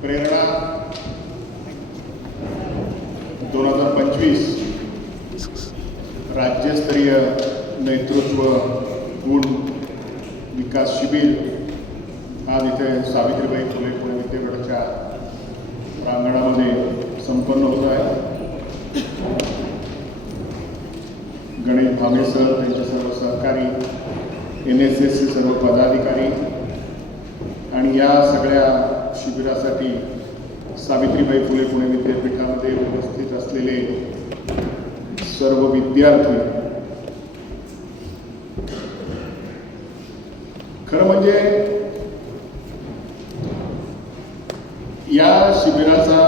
प्रेरणा 2025 राज्यस्तरीय नेतृत्व गुण विकास शिबिर आज इथे सावित्रीबाई फुले पुणे विद्यापीठाच्या प्रांगणामध्ये संपन्न होत आहे। गणेश भावे सर, त्यांचे सर्व सहकारी, NSSचे सर्व पदाधिकारी आणि या सगळ्या शिबिरासाठी सावित्रीबाई फुले पुणे विद्यापीठामध्ये उपस्थित असलेले सर्व विद्यार्थी, खरं म्हणजे या शिबिराचा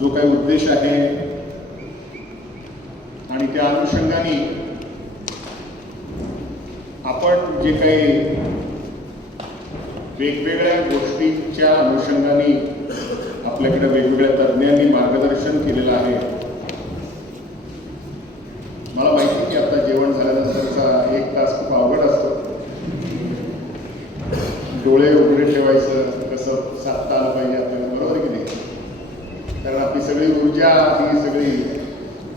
जो काही उद्देश आहे आणि त्या अनुषंगाने आपण जे काही वेगवेगळ्या गोष्टींच्या अनुषंगाने आपल्याकडे वेगवेगळ्या तज्ञांनी मार्गदर्शन केलेलं आहे। मला माहिती की आता जेवण झाल्यानंतरचा 1 तास खूप अवघड असतो, डोळे उघडे ठेवायचं कसं साधता आलं पाहिजे आपल्याला, बरोबर की नाही? कारण आपली सगळी ऊर्जा, ही सगळी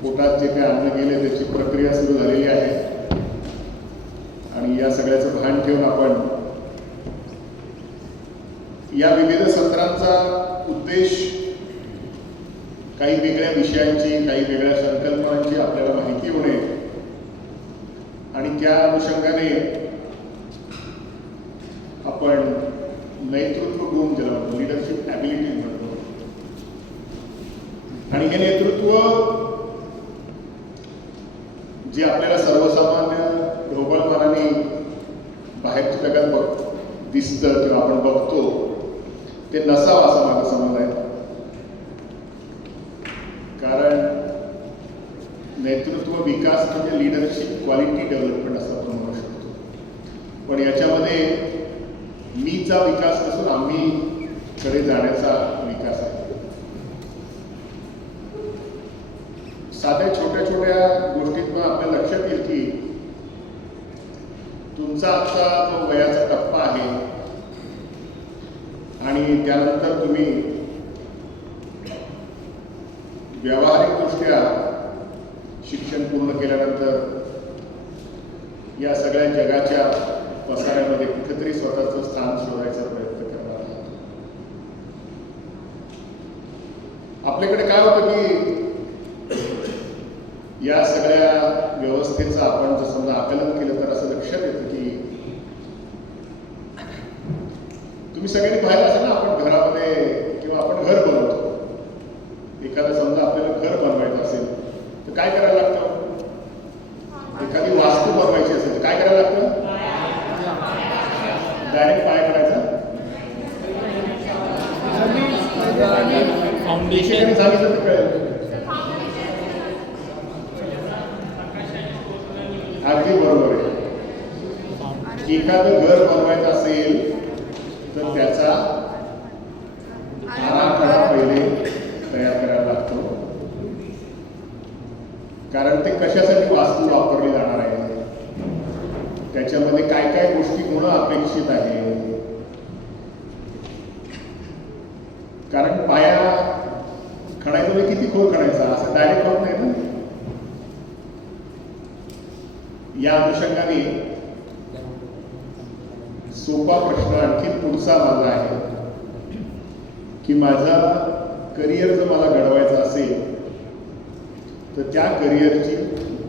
पोटात जे काही अन्न गेले त्याची प्रक्रिया सुरू झालेली आहे आणि या सगळ्याचं भान ठेवून आपण या विविध सत्रांचा उद्देश काही वेगळ्या विषयांची, काही वेगळ्या संकल्पनांची आपल्याला माहिती होणे आणि त्या अनुषंगाने आपण नेतृत्व गुण ज्याला म्हणतो, लीडरशिप ॲबिलिटी म्हणतो, आणि हे नेतृत्व जे आपल्याला सर्वसामान्य ढोबळमानाने बाहेरच्या जगात दिसतं किंवा आपण बघतो ते नसावं असा माझा समज आहे। कारण नेतृत्व विकास म्हणजे लीडरशिप क्वालिटी डेव्हलपमेंट असं आपण म्हणू शकतो, पण याच्यामध्ये मीचा विकास नसून आम्ही कडे जाण्याचा विकास आहे। साध्या छोट्या छोट्या गोष्टीतून आपल्या लक्षात येईल की तुमचा आजचा जो वयाचा टप्पा आहे आणि त्यानंतर तुम्ही व्यावहारिकदृष्ट्या शिक्षण पूर्ण केल्यानंतर या सगळ्या जगाच्या पसाऱ्यामध्ये कुठेतरी स्वतःचं स्थान शोधायचा प्रयत्न करणार आहात। आपल्याकडे काय होतं की या सगळ्या व्यवस्थेचं आपण जर समजा आकलन केलं तर असं लक्षात येतं की तुम्ही सगळ्यांनी पाहिलं असेल ना, आपण घरामध्ये किंवा आपण घर बनवतो, एखादं समजा आपल्याला घर बनवायचं असेल तर काय करायला लागतं? एखादी वास्तू बनवायची असेल तर काय करायला लागतं? डायरेक्ट काय करायचं? फाउंडेशन सांगितलं तर कळेल। अगदी बरोबर आहे। एखादं घर बनवायचं असेल तर त्याचा आराखडा पहिले तयार करायला लागतो, कारण ते कशासाठी वास्तू वापरली जाणार आहे, त्याच्यामध्ये काय काय गोष्टी होणं अपेक्षित आहे। कारण पाया खणायचा म्हणजे किती खोल खणायचा असं डायरेक्ट होत नाही ना। या अनुषंगाने सोपा प्रश्न आणखी पुढचा माझा आहे की माझा करिअर जर मला घडवायचं असेल तर त्या करिअरची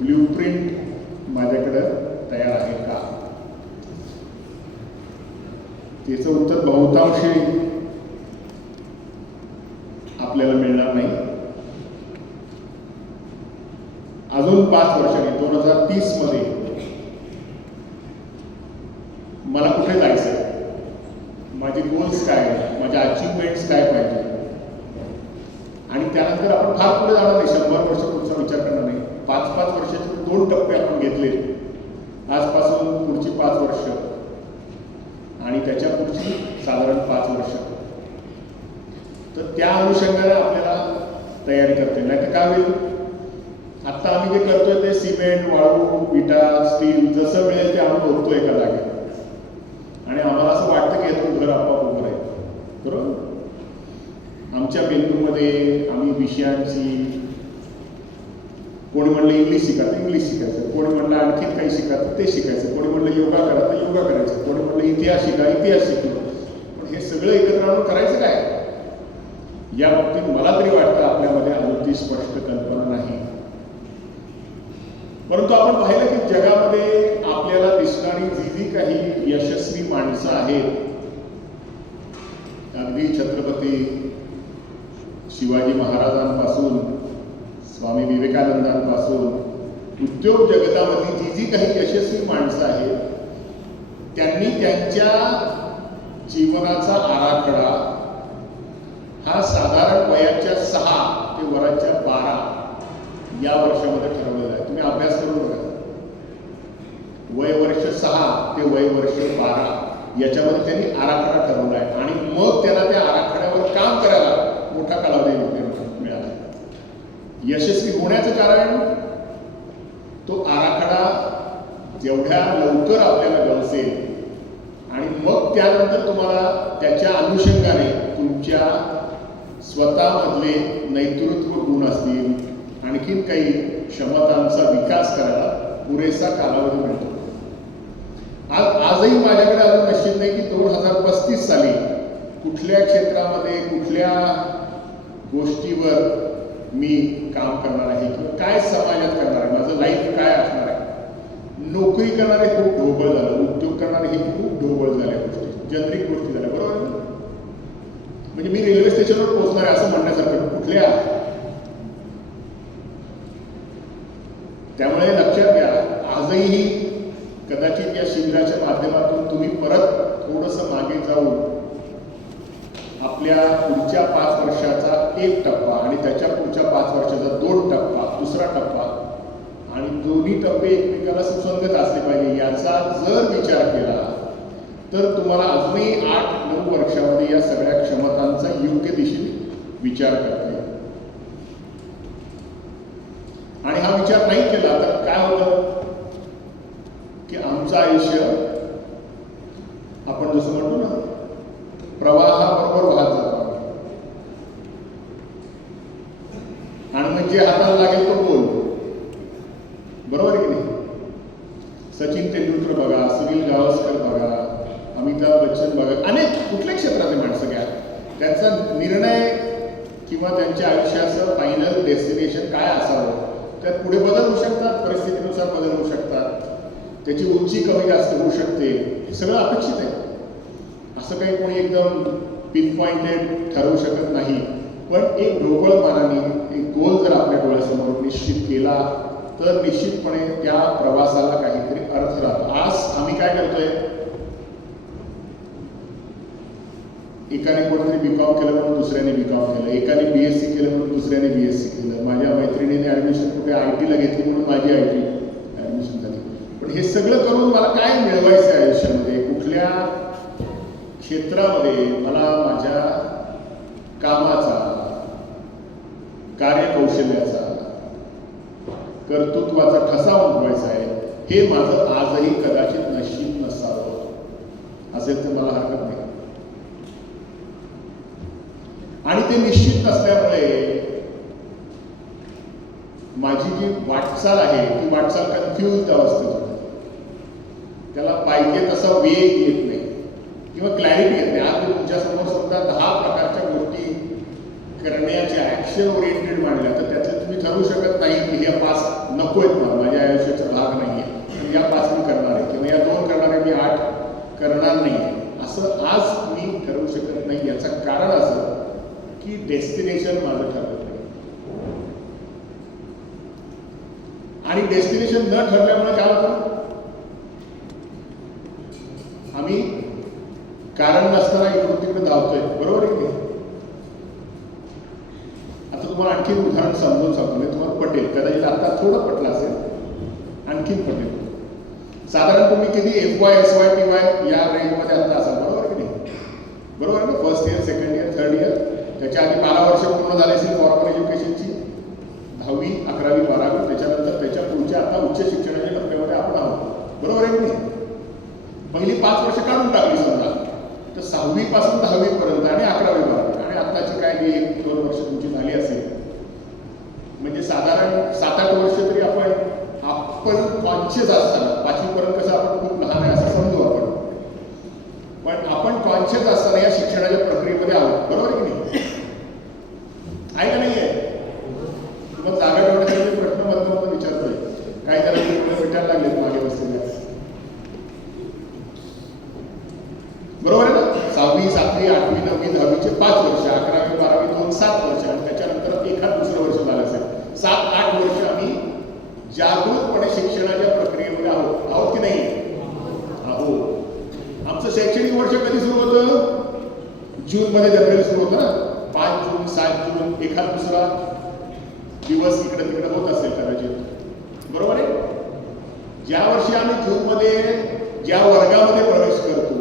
ब्ल्यूप्रिंट माझ्याकडे तयार आहे का? त्याचं उत्तर बहुतांशी आपल्याला मिळणार नाही। अजून 5 वर्षांनी 2030 मध्ये मला कुठे जायचं, माझे गोल्स काय, माझ्या अचिव्हमेंट्स काय पाहिजे, आणि त्यानंतर आपण फार पुढे जाणार नाही, 100 वर्ष पुढचा विचार करणार नाही। 5-5 वर्षाचे 2 टप्पे आपण घेतले, आजपासून पुढची 5 वर्ष आणि त्याच्या पुढची साधारण 5 वर्ष, तर त्या अनुषंगाने आपल्याला तयारी करते। नाही तर काय होईल, आता आम्ही जे करतोय ते सिमेंट, वाळू, विटा, स्टील जसं मिळेल ते आम्ही होतो एका जागी, आणि आम्हाला असं वाटतं की यातून घर आपोआप उभं राहील, बरोबर? मधच्या बिंदूमध्ये आम्ही विषयांची, कोणी म्हणलं इंग्लिश शिकायचं, कोणी म्हणलं आणखीन काही शिकायचं ते शिकायचं, कोणी म्हणलं योगा करा तर योगा करायचं, कोणी म्हणलं इतिहास शिकलो. पण हे सगळं एकत्र आणून करायचं काय? या बाबतीत मला तरी वाटतं आपल्यामध्ये अजून ती स्पष्ट कल्पना नाही. परंतु आपण पाहिलं की जगामध्ये आपल्याला दिसणारी जी काही यशस्वी माणसं आहेत, अगदी छत्रपती शिवाजी महाराजांपासून स्वामी विवेकानंदांपासून उद्योग जगतामधली जी काही यशस्वी माणसं आहेत, त्यांनी त्यांच्या जीवनाचा आराखडा हा साधारण वयाच्या 6 ते वयाच्या 12 या वर्षामध्ये ठरवलेला आहे. तुम्ही अभ्यास करून बघा. वय वर्ष 6 ते वय वर्ष 12 याच्यामध्ये त्यांनी आराखडा ठरवला आहे आणि मग त्यांना त्या आराखड्यावर काम करायला मोठा कालावधी मिळाला. यशस्वी होण्याचं कारण तो आराखडा जेवढ्या लवकर आपल्याला गवसेल आणि मग त्यानंतर तुम्हाला त्याच्या अनुषंगाने तुमच्या स्वतःमधले नेतृत्व गुण असतील, आणखीन काही क्षमतांचा विकास करायला पुरेसा कालावधी मिळतो. आजही माझ्याकडे अजून निश्चित नाही की 2035 साली कुठल्या क्षेत्रामध्ये कुठल्या गोष्टीवर मी काम करणार आहे किंवा काय समाजात करणार आहे, माझं लाईफ काय असणार आहे. नोकरी करणारे खूप ढोबळ झालं, उद्योग करणारे हे खूप ढोबळ झाल्या गोष्टी, जनरिक गोष्टी झाल्या, बरोबर. म्हणजे मी रेल्वे स्टेशनवर पोहोचणार आहे असं म्हणण्यासारखं कुठल्या. त्यामुळे लक्षात घ्या, आजही कदाचित या शिबिराच्या माध्यमातून तुम्ही परत थोडंसं मागे जाऊन आपल्या पुढच्या 5 वर्षाचा 1 टप्पा आणि त्याच्या पुढच्या 5 वर्षाचा 2 टप्पा, दुसरा टप्पा आणि दोन्ही टप्पे एकमेकाला सुसंगत असले पाहिजे याचा जर विचार केला तर तुम्हाला अजूनही 8-9 वर्षामध्ये या सगळ्या क्षमतांचा योग्य दिशेने विचार करता येईल. आणि हा विचार नाही केला तर काय होतं की आमचं आयुष्य आपण जसं म्हणतो ना, प्रवाहाबरोबर वाहत जातो आणि मग जे हाताला लागेल तो बोल, बरोबर की नाही. सचिन तेंडुलकर बघा, सुनील गावस्कर बघा, अमिताभ बच्चन बघा, अनेक कुठल्या क्षेत्रातले माणसं घ्या, त्यांचा निर्णय किंवा त्यांच्या आयुष्याचं फायनल डेस्टिनेशन काय असावं त्यात पुढे बदल होऊ शकतात, परिस्थितीनुसार बदल होऊ शकतात, त्याची उंची कमी जास्त होऊ शकते, हे सगळं अपेक्षित आहे. असं काही कोणी एकदम पिन पॉइंटेड ठरवू शकत नाही. पण एक ढोबळ मानाने एक गोल जर आपल्या डोळ्यासमोर निश्चित केला तर निश्चितपणे त्या प्रवासाला काहीतरी अर्थ राहतो. आज आम्ही काय करतोय, एकाने कोणतरी बीकॉम केलं म्हणून दुसऱ्याने बीकॉम केलं, एकाने बीएससी केलं म्हणून दुसऱ्याने बीएससी केलं, माझ्या मैत्रिणीने ऍडमिशन कुठे IT ला घेतली म्हणून माझी IT ऍडमिशन झाली. पण हे सगळं करून मला काय मिळवायचं आहे आयुष्यामध्ये, कुठल्या क्षेत्रामध्ये मला माझ्या कामाचा, कार्यकौशल्याचा, कर्तृत्वाचा ठसा उमटवायचा आहे, हे माझं आजही कदाचित नशीब नसावं असेल तर मला हरकत नाही. आणि ते निश्चित नसल्यामुळे माझी जी वाटचाल आहे ती वाटचाल कन्फ्युज अवस्थेत होते. त्याला पाहिजे तसा वेग येत नाही किंवा क्लॅरिटी येत नाही. आज मी तुमच्यासमोर सुद्धा 10 प्रकारच्या गोष्टी करण्याच्या ॲक्शन ओरिएंटेड मांडल्या तर त्यातले तुम्ही ठरवू शकत नाही की ह्या 5 नको आहेत, मला माझ्या आयुष्याचा भाग नाही आहे, या 5 मी करणार आहे किंवा या 2 करणार आहे, मी 8 करणार नाही असं आज मी ठरवू शकत नाही. याचं कारण असं की डेस्टिनेशन माझं ठरवत नाही आणि डेस्टिनेशन न ठरल्यामुळे काय होतं, आम्ही कारण नसताना इकडून तिकडे धावतोय, बरोबर आहे की. आता तुम्हाला आणखी उदाहरण समजून सांगतो, मी तुम्हाला पटेल, कदाचित आता थोडं पटलं असेल, आणखीन पटेल. साधारण तुम्ही किती FY SY PY या रेंजमध्ये आता असाल, बरोबर की नाही, बरोबर आहे ना. First year, second year, third year, त्याच्या आधी 12 वर्ष पूर्ण झाले असेल फॉर्मल एज्युकेशनची, 10वी 11वी 12वी, त्याच्यानंतर त्याच्या पुढच्या आता उच्च शिक्षणाच्या टप्प्यामध्ये आपण आहोत, बरोबर आहे की नाही. पहिली 5 वर्ष काढून टाकली समजा तर 6वी पासून 10वी पर्यंत आणि 11वी पर्यंत आणि आत्ताची काय जी 2 1 वर्ष तुमची झाली असेल, म्हणजे साधारण 7-8 वर्ष तरी आपण कॉन्शियस असताना, 5वी पर्यंत कसं आपण खूप लहान आहे असं समजू आपण, पण आपण कॉन्शियस असताना या शिक्षणाच्या प्रक्रियेमध्ये आहोत, बरोबर की नाही? आहे का नाहीये? मग जागा ठेवण्यासाठी प्रश्न मधून विचारतोय, काय त्याला भेटायला लागलेत मागे बसलेल्या, बरोबर आहे ना? 6वी, 7वी, 8वी, 9वी, 10वीचे 5 वर्ष, 11वी, 12वी 2, 7 वर्ष, आणि त्याच्यानंतर एखाद दुसरं वर्ष झालं असेल. 7-8 वर्ष आम्ही जागृतपणे शिक्षणाच्या प्रक्रियेमध्ये आहोत की नाही? आहोत. आमचं शैक्षणिक वर्ष कधी सुरू होतं? जूनमध्ये जनरल सुरू होतं ना, 5 जून, 7 जून, एखाद दुसरा दिवस इकडे तिकडे होत असेल कदाचित, बरोबर आहे? ज्या वर्षी आम्ही जूनमध्ये ज्या वर्गामध्ये प्रवेश करतो,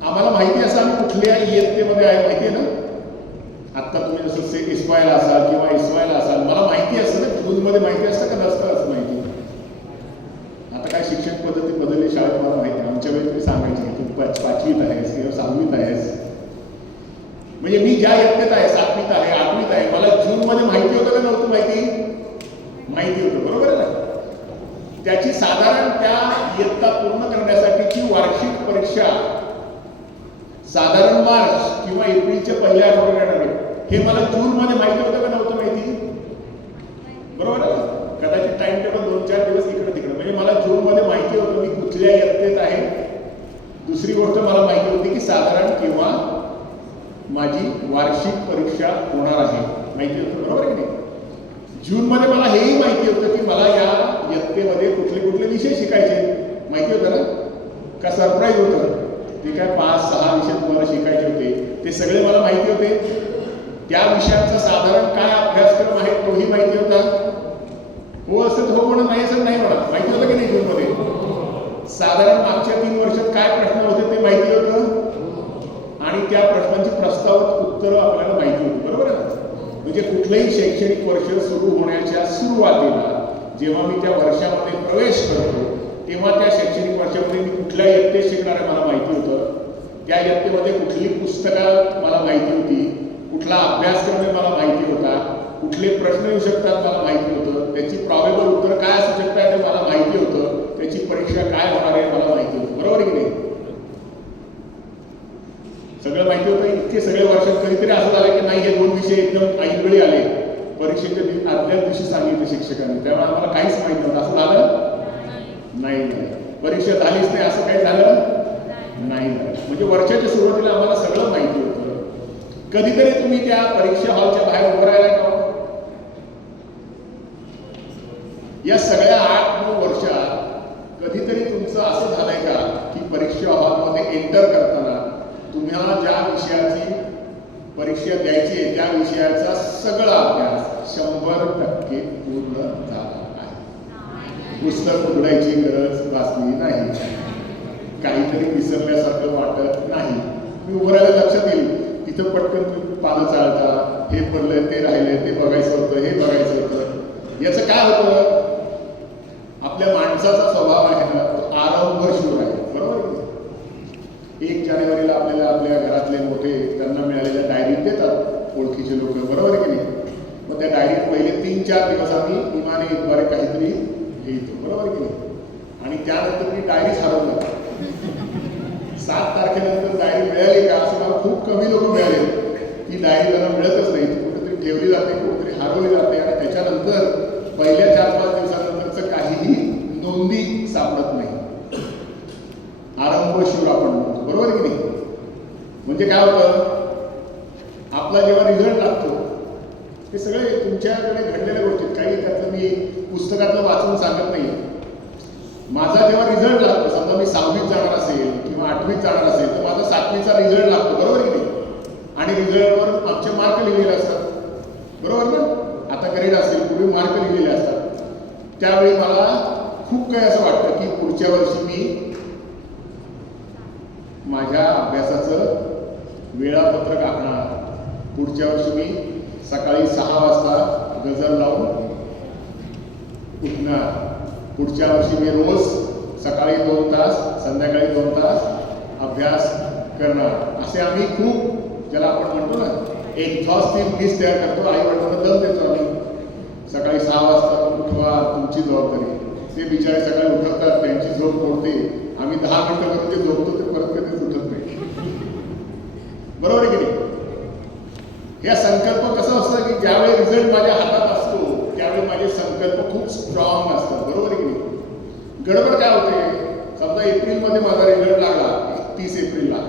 आम्हाला माहिती असं आम्ही कुठल्या इयत्तेमध्ये आहे माहिती आहे ना? आत्ता तुम्ही जसं एसवायला असाल किंवा एसवायला असाल, मला माहिती असतं ना, जूनमध्ये माहिती असतं का नसतं असं माहिती. आता काय शिक्षण पद्धती बदलली शाळेत मला माहिती, आमच्या वेळी तुम्ही सांगायची की तू 5वीत आहेस किंवा 6वीत आहेस, म्हणजे मी ज्या इयत्तेत आहे, 7वीत आहे, 8वीत आहे, मला जूनमध्ये माहिती होतं का नव्हतं माहिती होतं, बरोबर आहे ना? त्याची साधारण त्या इयत्ता पूर्ण करण्यासाठीची वार्षिक परीक्षा साधारण मार्च किंवा एप्रिलच्या पहिल्या आठवड्यात, हे मला जूनमध्ये माहिती होतं का नव्हतं माहिती, बरोबर आहे? कदाचित टाइम टेबल 2-4 दिवस इकडे तिकडे, म्हणजे मला जूनमध्ये माहिती होतं मी कुठल्या इयत्तेत आहे. दुसरी गोष्ट मला माहिती होती की साधारण किंवा माझी वार्षिक परीक्षा होणार आहे, माहिती होतं, बरोबर आहे की नाही? जूनमध्ये मला हेही माहिती होतं की मला या इयत्तेमध्ये कुठले विषय शिकायचे, माहिती होतं ना? का सरप्राईज होतं? ते काय 5-6 विषय तुम्हाला शिकायचे होते, ते सगळे मला माहिती होते. त्या विषयांचा साधारण काय अभ्यासक्रम आहे तोही माहिती होता. हो असेल हो म्हणा, नाही असेल नाही म्हणा, माहिती होतं की नाही? जूनमध्ये साधारण मागच्या 3 वर्षात काय प्रश्न होते ते माहिती होतं, आणि त्या प्रश्नांची प्रस्तावित उत्तरं आपल्याला माहिती होती, बरोबर आहे? म्हणजे कुठलंही शैक्षणिक वर्ष सुरू होण्याच्या सुरुवातीला जेव्हा मी त्या वर्षामध्ये प्रवेश करतो, तेव्हा त्या शैक्षणिक वर्षामध्ये मी कुठल्या इयत्तेत शिकणार आहे मला माहिती होतं, त्या इयत्तेमध्ये कुठली पुस्तकं मला माहिती होती, कुठला अभ्यासक्रम आहे मला माहिती होता, कुठले प्रश्न येऊ शकतात मला माहिती होतं, त्याची प्रॉबेबल उत्तर काय असू शकतात हे मला माहिती होतं, त्याची परीक्षा काय होणार आहे मला माहिती होतं, बरोबर की नाही? सगळं माहिती होतं. इतके सगळे वर्षात कधीतरी असं झालं की नाही हे 2 विषय एकदम ऐनवेळी आले, परीक्षेच्या आदल्या दिवशी सांगितले शिक्षकांनी, त्यामुळे आम्हाला काहीच माहिती नव्हतं. असं झालं नाही, परीक्षा झालीच नाही असं काही झालं नाही. म्हणजे वर्षाच्या सुरुवातीला आम्हाला सगळं माहिती होतं. कधीतरी तुम्ही त्या परीक्षा हॉलच्या बाहेर उभं राहिला का? या सगळ्या 8-9 वर्षात कधीतरी तुमचं असं झालंय का की परीक्षा हॉलमध्ये एंटर करताना तुम्हाला ज्या विषयाची परीक्षा द्यायची आहे त्या विषयाचा सगळा अभ्यास 100% पूर्ण झाला आहे? पुस्तक उघडायची गरज भासली नाही, काहीतरी विसरल्यासारखं वाटत नाही. मी उभं राहायला लक्षात येईल, तिथं पटकन पानं चालता, हे पडलंय ते राहिलंय ते बघायचं होतं हे बघायचं होतं. याचं काय होतं? आपल्या माणसाचा स्वभाव आहे ना, तो आरंभशूर आहे, बरोबर? 1 जानेवारीला आपल्याला आपल्या घरातले मोठे त्यांना मिळालेल्या डायरीत देतात ओळखीचे लोक, बरोबर की नाही? मग त्या डायरीत पहिले 3-4 दिवस आम्ही इमानीद्वारे काहीतरी लिहितो, बरोबर की नाही? आणि त्यानंतर मी डायरीच हरवून जातो. 7 तारखेनंतर डायरी मिळाली का असं मला खूप कमी लोक मिळाले. ती डायरी त्यांना मिळतच नाही, ती कुठेतरी ठेवली जाते, कुठेतरी हरवली जाते, आणि त्याच्यानंतर पहिल्या 4-5 दिवसानंतरचं काहीही नोंदी सापडत नाही. आरंभशूर आपण म्हणतो, बरोबर की नाही? म्हणजे काय होतं, आपला जेव्हा रिझल्ट लागतो हे सगळे तुमच्याकडे घडलेल्या गोष्टी, काही त्यातलं मी पुस्तकातलं वाचून सांगत नाही. माझा जेव्हा रिझल्ट लागतो, समजा मी 6वीत जाणार असेल किंवा 8वीत जाणार असेल, तर माझा 7वीचा रिझल्ट लागतो, बरोबर की नाही? आणि रिझल्टवर आमचे मार्क लिहिलेले असतात, बरोबर ना? आता ग्रेड असेल, पूर्वी मार्क लिहिलेले असतात. त्यावेळी मला खूप काही असं वाटतं की पुढच्या वर्षी मी माझ्या अभ्यासाचं वेळापत्रक आखणार. पुढच्या वर्षी मी सकाळी 6 वाजता गजर लावून उठणार. पुढच्या वर्षी मी रोज सकाळी 2 तास संध्याकाळी 2 तास अभ्यास करणार. असे आम्ही खूप ज्याला आपण म्हणतो ना एक्झॉस्टिव्ह लिस्ट तयार करतो, आई वडिलांना दम देतो आम्ही सकाळी 6 वाजता उठवा तुमची जबाबदारी. ते बिचारे सकाळी उठवतात, त्यांची झोप मोडते, आम्ही 10 मिनिटं करून ते झोपतो ते परत कधीच उठत नाही. बरोबर आहे की नाही? या संकल्प कसं असतं की ज्यावेळी रिझल्ट माझ्या हातात असतो त्यावेळी माझे संकल्प खूप स्ट्रॉंग असतात. बरोबर आहे की नाही? गडबड काय होते, समजा एप्रिलमध्ये माझा रिझल्ट लागला 30 एप्रिलला,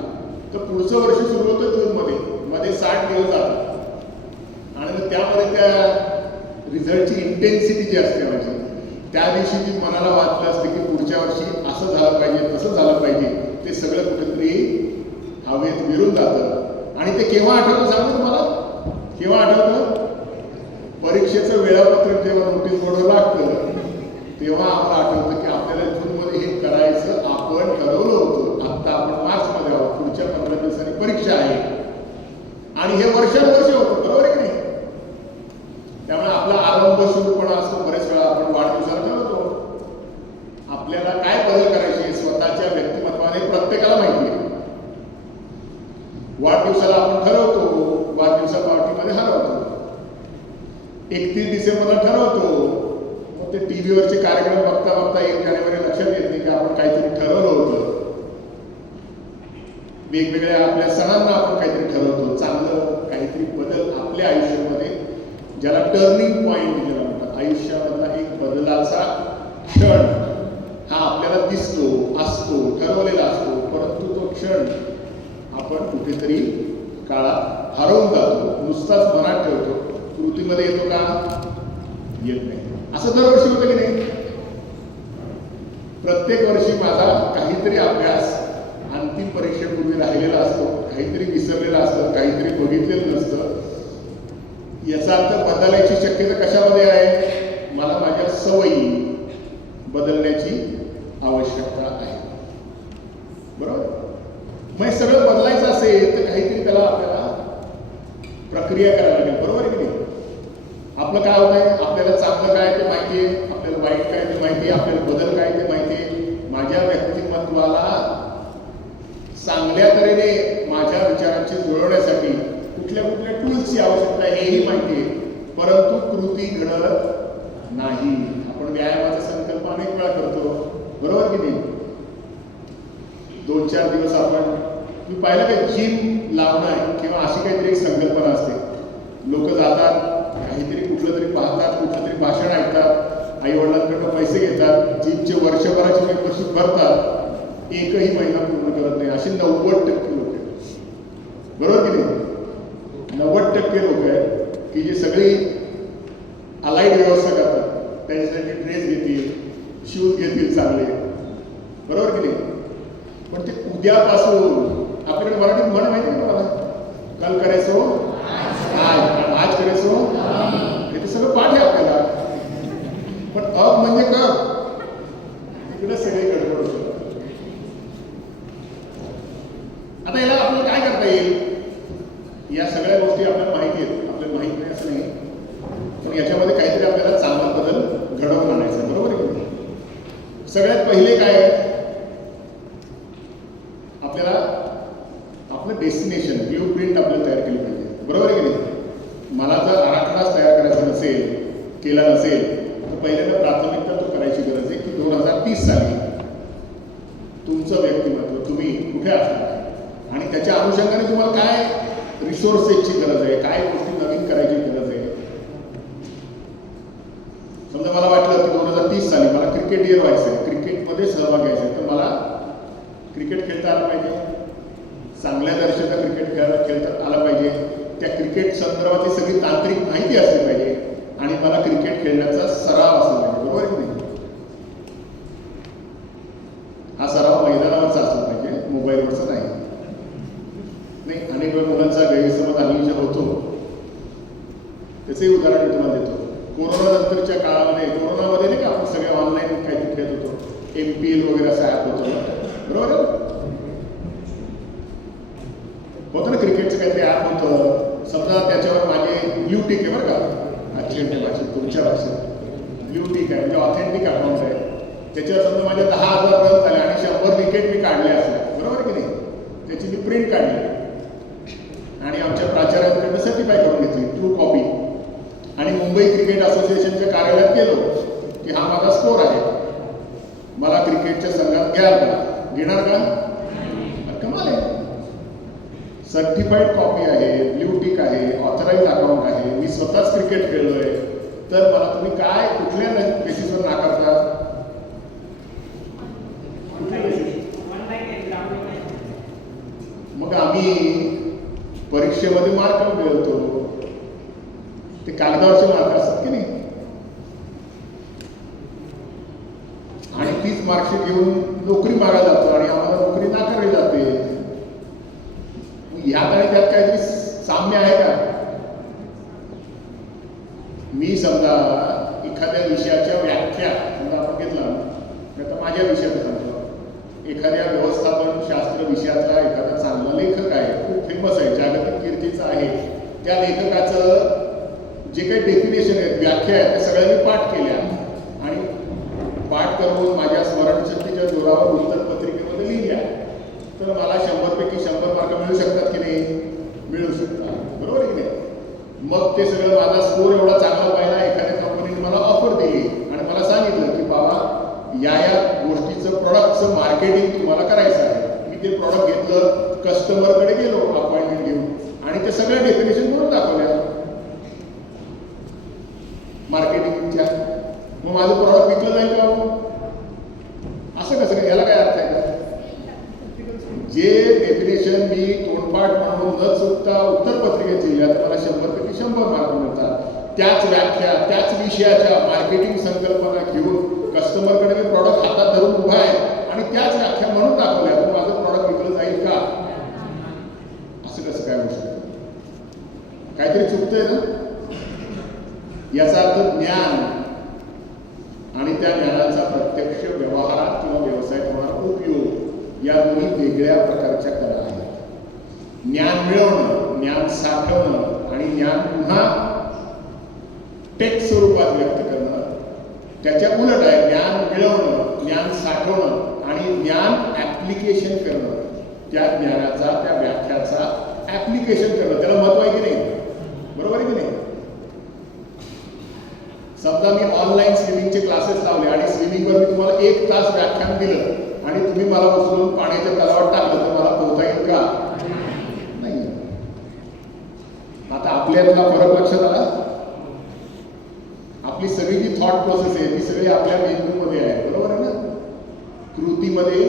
तर पुढचं वर्ष सुरू होतं जूनमध्ये, मध्ये 60 दिवस जातात आणि मग त्यामध्ये त्या रिझल्टची इंटेन्सिटी जी असते माझी, त्या दिवशी जी मनाला वाटलं असते की पुढच्या वर्षी असं झालं पाहिजे तसं झालं पाहिजे, ते सगळं कुठेतरी हवेत विरून जातं. आणि ते केव्हा आठवतं सांगू तुम्हाला? केव्हा आठवतं? परीक्षेचं वेळापत्रक जेव्हा नोटीस बोर्डवर लागतं तेव्हा आम्हाला आठवतं की आपल्याला जूनमध्ये हे करायचं आपण ठरवलं होतं. आता आपण मार्चमध्ये आहोत, पुढच्या 15 दिवसांनी परीक्षा आहे आणि हे वर्षानुवर्ष होतं. बरोबर आहे की नाही? त्यामुळे आपला आरंभ सुरूपणा असतो. बरेच वेळा आपण वाढदिवसाला ठरवतो आपल्याला काय बदल करायचे स्वतःच्या व्यक्तिमत्वाने, प्रत्येकाला माहिती आहे. वाढदिवसाला आपण ठरवतो, वाढदिवसा पार्टीमध्ये हरवतो. 31 डिसेंबरला ठरवतो, मग ते टीव्हीवरचे कार्यक्रम बघता बघता 1 जानेवारी लक्षात येत नाही की आपण काहीतरी ठरवलं होतं. वेगवेगळ्या आपल्या सणांना आपण काहीतरी ठरवतो, चांगलं काहीतरी बदल आपल्या आयुष्यामध्ये, ज्याला टर्निंग पॉईंट ज्याला म्हणतात, आयुष्यामधला एक बदलाचा क्षण हा आपल्याला दिसतो, असतो, ठरवलेला असतो, परंतु तो क्षण आपण कुठेतरी काळात हरवून जातो, नुसताच मनात ठेवतो, कृतीमध्ये येतो का? येत नाही. असं दरवर्षी होतं की नाही? प्रत्येक वर्षी माझा काहीतरी अभ्यास अंतिम परीक्षेपूर्वी राहिलेला असतो, काहीतरी विसरलेला असतं, काहीतरी बघितलेलं नसतं. याचा अर्थ बदलायची शक्यता कशामध्ये आहे? मला माझ्या सवयी बदलण्याची आवश्यकता आहे. बरोबर? मग हे सगळं बदलायचं असेल तर काहीतरी त्याला आपल्याला प्रक्रिया करायला लागेल. बरोबर आहे की नाही? आपलं काय होत आहे, आपल्याला चांगलं काय ते माहिती आहे, आपल्याला वाईट काय ते माहिती आहे, आपल्याला बदल काय ते माहिती आहे. माझ्या व्यक्तिमत्वाला चांगल्या तऱ्हेने माझ्या विचारांची जुळवण्यासाठी कुठल्या कुठल्या टूल्सची आवश्यकता आहे हेही माहिती आहे, परंतु कृती घडत नाही. आपण व्यायामाचा संकल्प अनेक वेळा करतो. बरोबर की नाही? 2-4 दिवस आपण, मी पाहिलं का जिम लावणं किंवा अशी काहीतरी एक संकल्पना असते. लोक जातात, काहीतरी कुठलं तरी पाहतात, कुठलं तरी भाषण ऐकतात, आई वडिलांकडून पैसे घेतात, जिमचे वर्षभराची मेंबरशिप भरतात, एकही महिना पूर्ण करत नाही. असे 90% लोक आहेत. बरोबर की नाही? 90% लोक आहेत की जे सगळी अलाइड व्यवस्था करतात, त्याच्यासाठी ड्रेस घेतील, शूज घेतील चांगले. बरोबर की नाही? पण ते उद्यापासून, आपल्याकडे मराठीत म्हण माहिती आहे तुम्हाला, कल करायचो आज करायचो, हे सगळं पाठ आहे आपल्याला. पण अब म्हणजे कब, तिकडे सगळे गडबड होतं. आता याला आपल्याला काय करता येईल? या सगळ्या गोष्टी आपल्याला माहिती आहेत, आपल्याला माहित नाही असं नाही, पण याच्यामध्ये काहीतरी आपल्याला चांगला बदल घडवून आणायचा. बरोबर आहे की? सगळ्यात पहिले काय आहे, आपल्याला आपलं डेस्टिनेशन, ब्ल्यू प्रिंट आपल्याला तयार केली पाहिजे. बरोबर आहे की नाही? मला जर आराखडाच तयार करायचा नसेल, केला नसेल, तर पहिल्यांदा प्राथमिकता तो करायची गरज आहे की 2030 साली तुमचं व्यक्तिमत्व तुम्ही कुठे असणार आणि त्याच्या अनुषंगाने तुम्हाला काय रिसोर्सेसची गरज आहे, काय गोष्टी नवीन करायची गरज आहे. समजा मला वाटलं की 2030 साली मला क्रिकेटियर व्हायचं आहे, क्रिकेटमध्ये सहभाग घ्यायचा आहे, तर मला क्रिकेट खेळता आलं पाहिजे, चांगल्या दर्जाचा क्रिकेट खेळता आला पाहिजे, त्या क्रिकेट संदर्भातली सगळी तांत्रिक माहिती असली पाहिजे आणि मला क्रिकेट खेळण्याचा सराव असला पाहिजे. बरोबर की नाही? हा सराव मैदानावरचा असला पाहिजे, मोबाईलवरचा नाही. अनेक वेळा मुलांचा गैरसमज आम्ही होतो, त्याचंही उदाहरण मी तुम्हाला देतो. कोरोना नंतरच्या काळामध्ये, कोरोनामध्ये नाही का आपण सगळे ऑनलाईन काहीतरी खेळत होतो, MPL वगैरे असं ॲप होतं. बरोबर होतं ना, क्रिकेटचं काहीतरी ॲप होतं. समजा त्याच्यावर माझे ब्ल्यू टिक आहे बरं का, अच्छे भाषेत तुमच्या भाषेत ब्ल्यू टिक आहे, म्हणजे ऑथेंटिक अकाउंट आहे. त्याच्यावर समजा माझ्या 10,000 रन झाले आणि 100 विकेट मी काढले असल्या. बरोबर की नाही? त्याची मी प्रिंट काढली आणि सर्टिफाय करून घेतली ट्रू कॉपी आणि मुंबई क्रिकेट असोसिएशनच्या कार्यालयात गेलो की हा माझा स्कोर आहे, मला क्रिकेटच्या संघात घ्याल का? घेणार का? कमाल आहे. सर्टिफाईड कॉपी आहे, ब्ल्यू टिक आहे, ऑथराइज अकाउंट आहे, मी स्वतःच क्रिकेट खेळलोय, तर मला तुम्ही काय कुठल्या बेसिसवर नाकारता? कुठल्या बेसिस? मग आम्ही परीक्षेमध्ये मार्क मिळवतो, ते कागदावरचे मार्क असतात की नाही, आणि तीच मार्कशीट घेऊन नोकरी मागायला जातो आणि आम्हाला नोकरी नाकारली जाते. ह्यात आणि त्यात काहीतरी साम्य आहे का? मी समजा एखाद्या विषयाच्या व्याख्या समजा आपण घेतला, आता माझ्या विषयाचं सांगतो, एखाद्या व्यवस्थापन शास्त्र विषयातला एखादा चांगला लेखक आहे, खूप फेमस आहे, जागतिक कीर्तीचा आहे, त्या लेखकाचं जे काही डेफिनेशन आहेत, व्याख्या आहेत, त्या सगळ्यांनी पाठ केल्या आणि पाठ करून माझ्या स्मरणशक्तीच्या जोरावर उत्तरपत्रिकेमध्ये लिहिल्या, तर मला 100 पैकी 100 मार्क मिळू शकतात की नाही? मिळू शकतात, बरोबर आहे की नाही? मग ते सगळं माझा स्कोर एवढा चांगला पाहिला, एखाद्या कंपनीने मला ऑफर दिली आणि मला सांगितलं की बाबा या गोष्टीचं प्रॉडक्टचं मार्केटिंग तुम्हाला करायचं आहे. मी ते प्रॉडक्ट घेतलं, कस्टमरकडे गेलो अपॉइंटमेंट घेऊन आणि ते सगळ्या डेफिनेशन करून दाखवल्या मार्केटिंगच्या. मग माझं प्रॉडक्ट विकलं जाईल का? असं कसं काय? याला काय अर्थ आहे का? जे डेफिनेशन मी तोंडपाठ म्हणून न चुकता उत्तरपत्रिकेत लिहिल्या, तर मला 100 पैकी 100 मार्क मिळतात. त्याच व्याख्या, त्याच विषयाच्या मार्केटिंग संकल्पना घेऊन कस्टमरकडे मी प्रॉडक्ट हातात धरून उभा आहे आणि त्याच व्याख्या म्हणून दाखवल्या, तर माझं प्रॉडक्ट विकलं जाईल का? असं कसं काय होऊ शकतं? काहीतरी चुकतंय ना? याचा अर्थ ज्ञान आणि त्या ज्ञानाचा प्रत्यक्ष व्यवहारात किंवा व्यवसायात होणारा उपयोग या दोन्ही वेगळ्या प्रकारच्या कला आहेत. ज्ञान मिळवणं, ज्ञान साठवणं आणि ज्ञान पुन्हा टेक्स्ट स्वरूपात व्यक्त करणं त्याच्या उलट आहे. ज्ञान मिळवणं, ज्ञान साठवणं आणि ज्ञान ऍप्लिकेशन करणं, त्या ज्ञानाचा, त्या व्याख्याचा ऍप्लिकेशन करणं, त्याला महत्व आहे की नाही? बरोबर आहे की नाही? समजा मी ऑनलाईन स्विमिंगचे क्लासेस लावले आणि स्विमिंगवर मी तुम्हाला 1 तास व्याख्यान दिलं आणि तुम्ही मला उचलून पाण्याच्या तलावात टाकलं, तर मला पोहता येईल का? नाही. आता आपल्याला फरक लक्षात आला? आपली सगळी जी थॉट प्रोसेस आहे ती सगळी आपल्या मेंदूमध्ये आहे, बरोबर आहे ना? कृतीमध्ये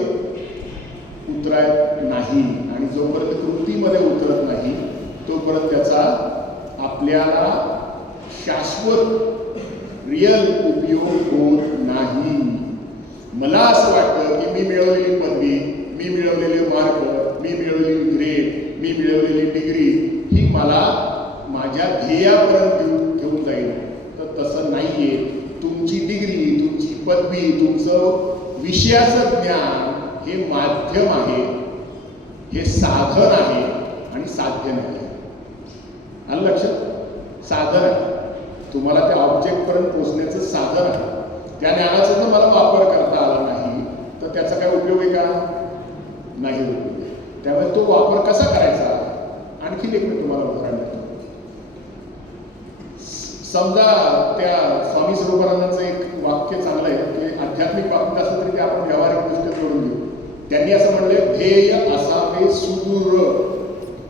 उतरायत नाही आणि जोपर्यंत कृतीमध्ये उतरत नाही तोपर्यंत त्याचा आपल्याला शाश्वत रिअल उपयोग होत नाही. मला असं वाटतं की मी मिळवलेली पदवी, मी मिळवलेले मार्क, मी मिळवलेली ग्रेड, मी मिळवलेली डिग्री ही मला माझ्या ध्येयापर्यंत घेऊन जाईल, तर तसं नाहीये. तुमची डिग्री, तुमची पदवी, तुमचं विषयाचं ज्ञान हे माध्यम आहे, हे साधन आहे आणि साध्य नाही. आलं लक्षात? साधन आहे, तुम्हाला त्या ऑब्जेक्टपर्यंत पोहोचण्याचं साधन आहे. त्या ज्ञानाचा जर मला वापर करता आला नाही तर त्याचा काय उपयोग आहे का? नाही उपयोग. त्यामुळे तो वापर कसा करायचा आणखी एक मी तुम्हाला उदाहरण देतो. समजा त्या स्वामी स्वरूपानंदांचं एक वाक्य चांगलं आहे, की आध्यात्मिक वाक्य असलं तरी ते आपण व्यावहारिक दृष्ट्या जोडून घेऊ. त्यांनी असं म्हणले, ध्येय असावे सुदूर,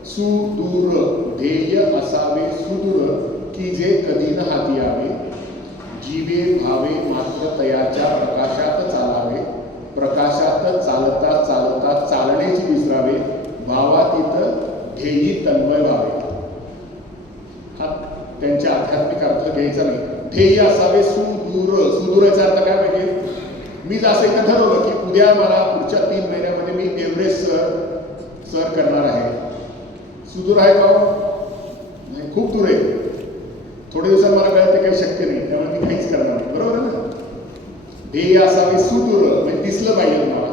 सुदूर ध्येय असावे सुदूर, की जे कधी न हाती यावे, जीवे भावे मात्र तयाच्या प्रकाशात चालावे, प्रकाशात चालता चालता चालण्याची विसरावे, भावातीत ध्येयी तन्मय व्हावे. हा त्यांच्या आध्यात्मिक अर्थ घ्यायचा नाही. ध्येय असावे सुदूर, सुदूरचा अर्थ काय पाहिजे? मी असं एकदा ठरवलं की उद्या मला पुढच्या 3 महिन्यामध्ये मी एव्हरेस्ट सर करणार आहे. सुदूर आहे का? नाही, खूप दूर आहे. थोडे दिवसात मला कळलं ते काही शक्य नाही, त्यामुळे मी काहीच करणार नाही. बरोबर आहे ना? ध्येय असावे सुदूर, म्हणजे दिसलं पाहिजे, मला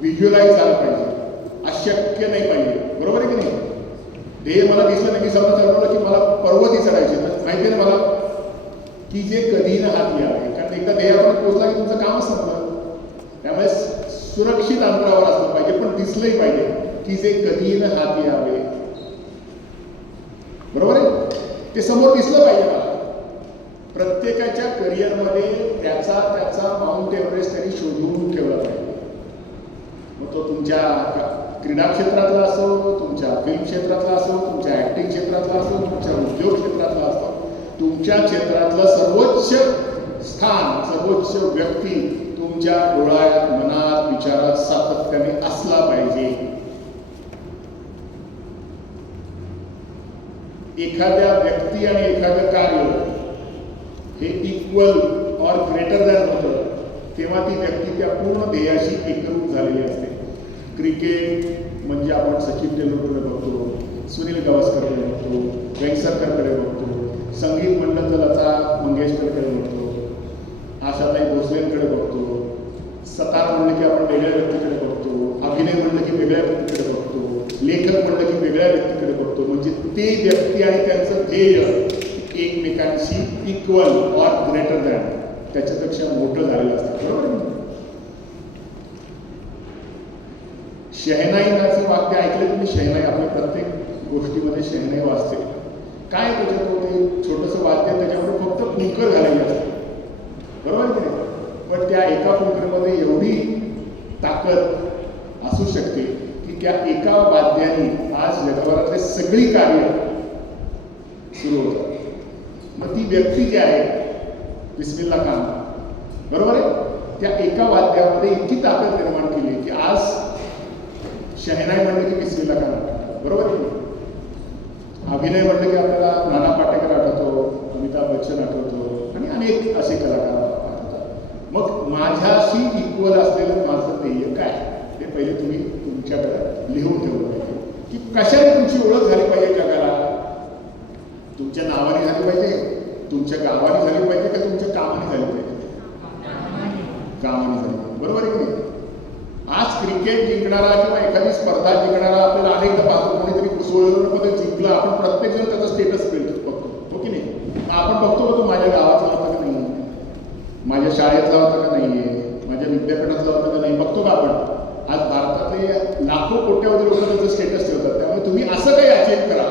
व्हिज्युअलाइज झालं पाहिजे, अशक्य नाही पाहिजे. बरोबर आहे की नाही? ध्येय मला दिसलं नाही, मी समजा ठरवलं की मला पर्वती चढायचे, तर माहिती आहे ना मला की जे कधी ना हाती यावे, कारण एकदा ध्येयापर्यंत पोहोचला की तुमचं कामच संपलं. त्यामुळे सुरक्षित अंतरावर असलं पाहिजे, पण दिसलंही पाहिजे की जे कधी ना हाती यावे. बरोबर आहे? ते समोर दिसलं पाहिजे मला. प्रत्येकाच्या करिअरमध्ये त्याचा त्याचा माउंट एव्हरेस्ट त्यांनी शोधून ठेवला पाहिजे. मग तो तुमच्या क्रीडा क्षेत्रातला असो, तुमच्या फिल्म क्षेत्रातला असो, तुमच्या ॲक्टिंग क्षेत्रातला असो, तुमच्या उद्योग क्षेत्रातला असो, तुमच्या क्षेत्रातलं सर्वोच्च स्थान, सर्वोच्च व्यक्ती तुमच्या डोळ्यात, मनात, विचारात सातत्याने असला पाहिजे. एखाद्या व्यक्ती आणि एखादं कार्य हे इक्वल ऑर ग्रेटर दॅन होतं तेव्हा ती व्यक्ती त्या पूर्ण ध्येयाशी एकरूप झालेली असते. क्रिकेट म्हणजे आपण सचिन तेंडुलकरकडे बघतो, सुनील गावस्करकडे बघतो, वेंगसरकरकडे बघतो, संगीत म्हणलं तर लता मंगेशकरकडे बघतो, आशाताई भोसलेंकडे बघतो, सतार म्हणलं की आपण वेगळ्या व्यक्तीकडे बघतो, अभिनय म्हणलं की वेगळ्या व्यक्तीकडे बघतो, लेखक म्हणलं की वेगळ्या व्यक्तीकडे बघतो. म्हणजे ते व्यक्ती आणि त्यांचं ध्येय एकमेकांशी इक्वल ऑर ग्रेटर दॅन, त्याच्यापेक्षा मोठं झालेलं असतं. बरोबर. शहनाईचं वाक्य ऐकलं तुम्ही? शहनाई आपल्या प्रत्येक गोष्टीमध्ये शहनाई वाजते. काय त्याच्यात होते? छोटंसं वाद्य, त्याच्यामध्ये फक्त फुंकर झालेली असते. बरोबर की नाही? पण त्या एका फुंकरमध्ये एवढी ताकद असू शकते की त्या एका वाद्याने आज जगभरातले सगळी कार्य सुरू होतात. मग ती व्यक्ती जी आहे बिस्मिल्ला खान, बरोबर आहे, त्या एका वाद्यामध्ये इतकी ताकद निर्माण केली की आज शहनाई म्हणलं की बिस्मिल्ला खान, बरोबर आहे. अभिनय म्हणलं की आपल्याला नाना पाटेकर आठवतो, अमिताभ बच्चन आठवतो आणि अनेक असे कलाकार आठवतात. मग माझ्याशी इक्वल असलेलं माझं ध्येय काय, हे पहिले तुम्ही तुमच्याकडे लिहून ठेवलं पाहिजे. की कशाने तुमची ओळख झाली पाहिजे जगाला? तुमच्या नावाने झाली पाहिजे, तुमच्या गावाने झाली पाहिजे का तुमच्या कामाने झाली पाहिजे? कामाने झाली पाहिजे. बरोबर आहे की नाही? आज क्रिकेट जिंकणारा किंवा एखादी स्पर्धा जिंकणारा आपल्याला अनेकदा पाहतो, कोणीतरी कुसळमध्ये जिंकलं, आपण प्रत्येक जण त्याचा स्टेटस बघतो, हो की नाही? आपण बघतो तो माझ्या गावातला होता का नाही, माझ्या शाळेतला होता का नाहीये, माझ्या विद्यापीठातला होता का नाही, बघतो का आपण? आज भारतातले लाखो कोट्यावधी लोक त्याचं स्टेटस ठेवतात. त्यामुळे तुम्ही असं काही अचीव करा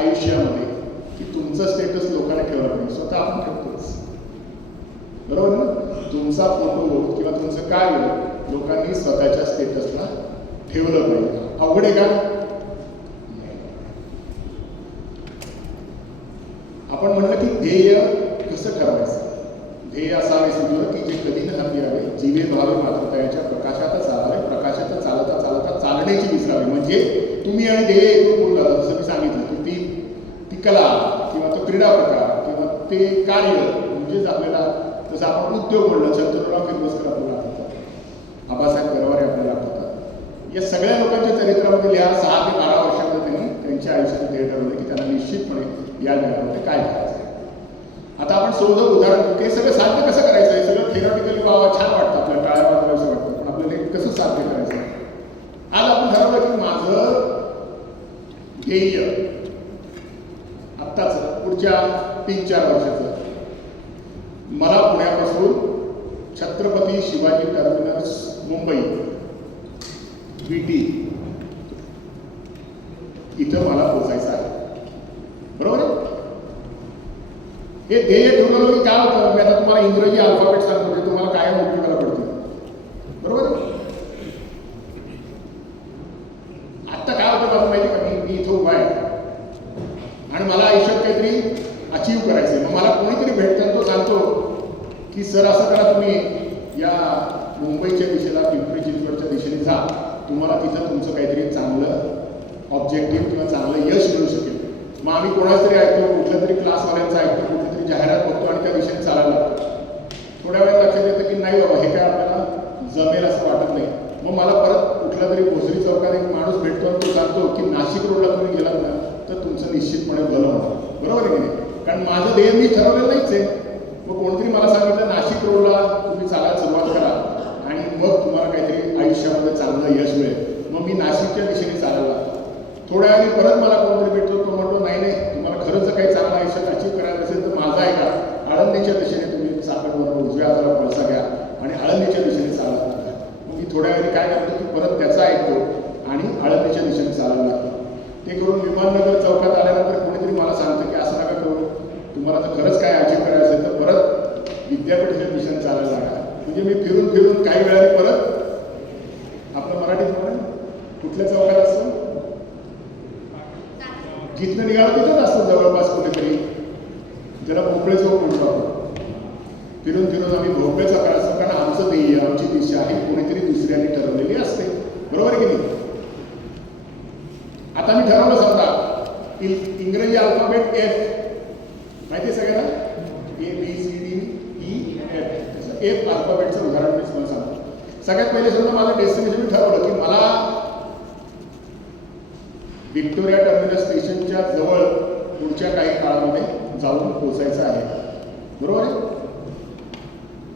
आयुष्यामध्ये की तुमचं स्टेटस लोकांना ठेवलं पाहिजे. स्वतः आपण ठेवतोच, बरोबर ना? तुमचा फोटो किंवा तुमचं कार्य लोकांनी स्वतःच्या स्टेटसला ठेवलं पाहिजे. अवघड आहे का? आपण म्हणलं की ध्येय कसं ठरवायचं? ध्येय असावे सुद्धा की जे कधी न हमी यावे, जीवे भावे मात्र त्याच्या प्रकाशातच चालावे, प्रकाशात चालता चालता चालण्याची विसरावी. म्हणजे तुम्ही आणि ध्येय एकूण बोलला, जसं मी सांगितलं की ती कला किंवा तो क्रीडा प्रकार किंवा ते कार्य, म्हणजेच आपल्याला जसं आपण उद्योग म्हणलं, चंद्रराव किर्लोस्कर आपल्याला आठवतात, आबासाहेब गरवारे आपल्याला आठवतात. या सगळ्या लोकांच्या चरित्रामध्ये लिहा 6 ते 12 वर्षामध्ये त्यांनी त्यांच्या आयुष्यात ध्येय ठरवलं की त्यांना निश्चितपणे या जगामध्ये काय करायचं आहे. आता आपण सोबत उदाहरण, हे सगळं साध्य कसं करायचं आहे? सगळं थिअरॉटिकली बाबा छान वाटतं, आपल्या टाळ्या वाजवायचं वाटतं, पण आपल्याला हे कसं साध्य करायचं? आज आपण ठरवलं की माझं ध्येय आत्ताच पुढच्या 3-4 वर्षाचं, मला पुण्यापासून छत्रपती शिवाजी टर्मिनस मुंबई VT इथं मला पोचायचं आहे. बरोबर आहे? हे ध्येय ठरवलं की काय होतं? मी आता तुम्हाला इंग्रजी अल्फाबेट सांगतो, ते तुम्हाला कायम उपयोगाला पडतील. बरोबर आहे? आत्ता काय होतं माझं माहिती का? मी इथं उभा आहे आणि मला आयुष्यात काहीतरी अचीव करायचं आहे. मग मला कोणीतरी भेटतात, तो सांगतो की सर असं करा, तुम्ही या मुंबईच्या दिशेला, पिंपरी चिंचवडच्या दिशेने जा, तुम्हाला तिथं तुमचं काहीतरी चांगलं ऑब्जेक्टिव्ह किंवा चांगलं यश मिळू शकेल. मग आम्ही कोणाच तरी ऐकतो, कुठल्या तरी क्लासवाल्यांचं ऐकतो, कुठल्या तरी जाहिरात बघतो आणि त्या दिशेने चालायला लागतो. थोड्या वेळा लक्षात येतं की नाही बाबा, हे काय आपल्याला जमेल असं वाटत नाही. मग मला परत कुठला तरी भोसरी चौकात एक माणूस भेटतो आणि तो सांगतो की नाशिक रोडला तुम्ही गेलात ना तर तुमचं निश्चितपणे भलं होणार. बरोबर आहे की नाही? कारण माझं ध्येय मी ठरवलेलं नाहीच आहे. मग कोणतरी मला सांगितलं नाशिक रोडला तुम्ही चालायला सुरुवात करा आणि मग तुम्हाला काहीतरी आयुष्यामध्ये चांगलं यश मिळेल. मग मी नाशिकच्या दिशेने चालायला लागतो. थोड्या वेळाने परत मला कोणतरी भेटतो, तो म्हणतो नाही नाही, तुम्हाला खरंच जर काही चांगलं आयुष्यात अचीव करायचं असेल तर माझा आहे का, आळंदीच्या दिशेने तुम्ही साखरवर उजव्या हाताला पळसा घ्या आणि आळंदीच्या दिशेने चालायला लागता. मग मी थोड्या वेळी काय करतो की परत त्याचा ऐकतो आणि आळंदीच्या दिशेने चालायला लागतो. ते करून विमाननगर चौकात आल्यानंतर कोणीतरी मला सांगतं की असं म्हणजे मी फिरून फिरून काही वेळाने परत आपलं मराठीत म्हणा कुठल्या चौकात असतो, जिथनं निघालं तिथंच असतो जवळपास कुठेतरी, ज्याला भोपळे चौक म्हणतो आपण. फिरून फिरून आम्ही भोपळे चौकात असतो, कारण आमचं ध्येय, आमची दिशा ही कोणीतरी दुसऱ्याने ठरवलेली असते. बरोबर आहे की नाही? आता मी ठरवलं समजा इंग्रजी अल्फाबेट एफ माहिती आहे सगळ्यांना, ABCDE एफ अल्फाबेटचं उदाहरण मी तुम्हाला सांगतो. सगळ्यात पहिले समजा माझं डेस्टिनेशन मी ठरवलं की मला व्हिक्टोरिया टर्मिनस स्टेशनच्या जवळ पुढच्या काही काळामध्ये जाऊन पोहोचायचं आहे. बरोबर आहे?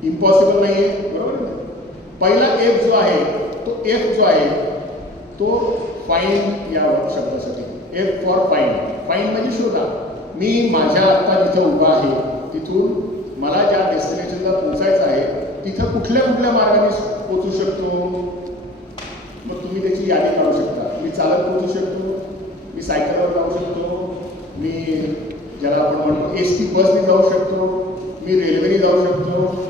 इम्पॉसिबल नाही आहे. बरोबर आहे? पहिला एफ जो आहे तो फाइंड या शब्दासाठी, एफ फॉर फाइंड. फाइंड म्हणजे शोधा. मी माझ्या आता जिथं उभा आहे तिथून मला ज्या डेस्टिनेशनला पोहोचायचं आहे तिथं कुठल्या कुठल्या मार्गाने पोहोचू शकतो. मग तुम्ही त्याची यादी काढू शकता. मी चालत पोहोचू शकतो, मी सायकलवर जाऊ शकतो, मी ज्याला आपण म्हणतो ST बसने जाऊ शकतो, मी रेल्वेने जाऊ शकतो,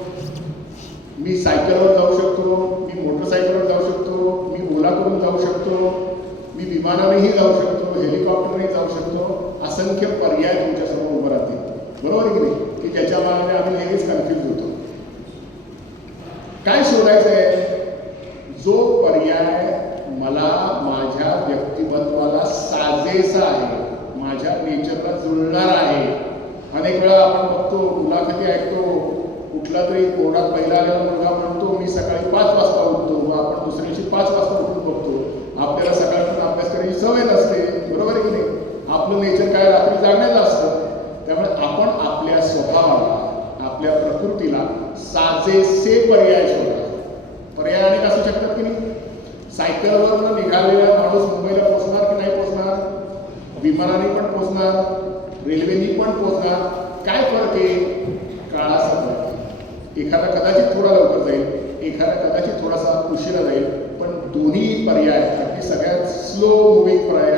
मी सायकलवर जाऊ शकतो, मी मोटरसायकलवर जाऊ शकतो, मी ओला करून जाऊ शकतो, मी विमानानेही जाऊ शकतो, हेलिकॉप्टरने जाऊ शकतो. असंख्य पर्याय तुमच्यासमोर उभं राहतील. बरोबर आहे की नाही? की ज्याच्या मागे आम्ही नेहमीच कन्फ्यूज होतो. काय शोधायचं आहे? जो पर्याय मला माझ्या व्यक्तिमत्वाला साजेसा आहे, माझ्या नेचरला जुळणार आहे. अनेक वेळा आपण बघतो, मुलाखती ऐकतो, कुठला तरी कोर्टात पहिला आलेला मुलगा म्हणतो मी सकाळी 5 वाजता उठतो, व आपण दुसऱ्या दिवशी 5 वाजता उठून बघतो. आपल्याला सकाळपासून अभ्यास करायची सवय नसते. बरोबर आहे की नाही? आपलं नेचर काय रात्री जागण्याचं असतं. त्यामुळे आपण आपल्या स्वभावाला, आपल्या प्रकृतीला साजेसे पर्याय शोधा. पर्याय अनेक असू शकतात की नाही? सायकलवरनं निघालेला माणूस मुंबईला पोहोचणार की नाही पोहोचणार? विमानाने पण पोहोचणार, रेल्वेने पण पोहोचणार. काय फरक आहे? काळाचा फरक. एखादा कदाचित थोडा लवकर जाईल, एखादा कदाचित थोडासा उशिरा जाईल, पण दोन्ही पर्याय, अगदी सगळ्यात स्लो मुव्हिंग पर्याय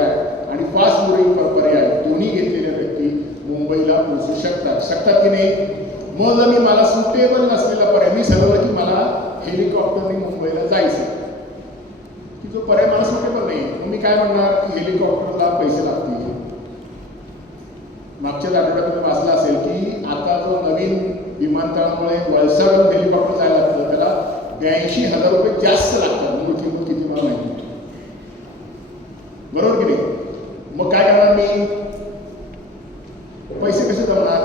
आणि फास्ट मुव्हिंग पर्याय दोन्ही घेतलेल्या व्यक्ती मुंबईला पोहोचू शकतात की नाही? मग मी मला सुटेबल नसलेला पर्याय, मी ठरवलं की मला हेलिकॉप्टरने मुंबईला जायचं, की जो पर्याय मला सुटेबल नाही, मग मी काय म्हणणार की हेलिकॉप्टरला पैसे लागतील. मागच्याच आठवड्यात तुम्ही वाचलं असेल की आता जो नवीन विमानतळामुळे वलसाडहून हेलिकॉप्टर जायला लागतं त्याला 82,000 रुपये जास्त लागतात. म्हणून किती मला माहिती. बरोबर की नाही? मग काय करणार मी? पैसे कसे करणार?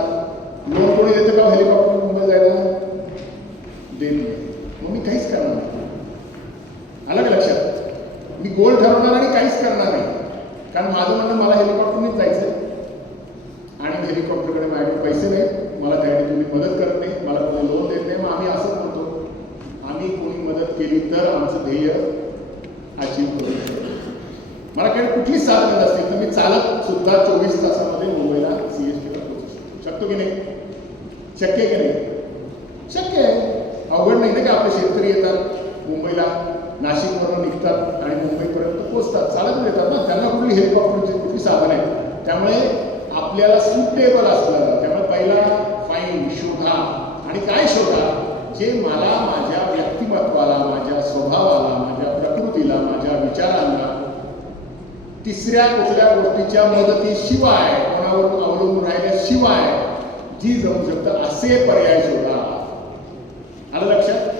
लोन कोणी देतं का हेलिकॉप्टर मुंबई जायला? देत नाही. मग मी काहीच करणार नाही. आलं का लक्षात? मी गोल ठरवणार आणि काहीच करणार नाही. कारण माझं म्हणणं मला हेलिकॉप्टरनेच जायचं आणि हेलिकॉप्टरकडे माझ्याकडे पैसे नाही, मला त्यासाठी तुम्ही मदत करत नाही, मला कोणी लोन देत नाही. मग आम्ही असंच म्हणतो, आम्ही कोणी मदत केली तर आमचं ध्येय अचीव्ह करू शकतो. मला काही कुठलीच साधनं नसतील तर मी चालत सुद्धा 24 तासामध्ये मुंबईला CSTला पोहोचू शकतो की नाही? शक्य आहे की नाही? शक्य आहे. अवघड नाही ना की आपले शेतकरी येतात मुंबईला, नाशिकवरून निघतात आणि मुंबईपर्यंत पोहोचतात, चालत येतात ना. त्यांना कुठली हेलिकॉप्टरची कुठली साधन आहे? त्यामुळे आपल्याला सुटेबल असलं. त्यामुळे पहिला फाईंड, शोधा. आणि काय शोधा? जे मला माझ्या व्यक्तिमत्वाला, माझ्या स्वभावाला, माझ्या प्रकृतीला, माझ्या विचारांना तिसऱ्या कुठल्या गोष्टीच्या मदतीशिवाय, कोणावर अवलंबून राहिल्याशिवाय जी जमू शकतं असे पर्याय शोधा. आलं लक्षात?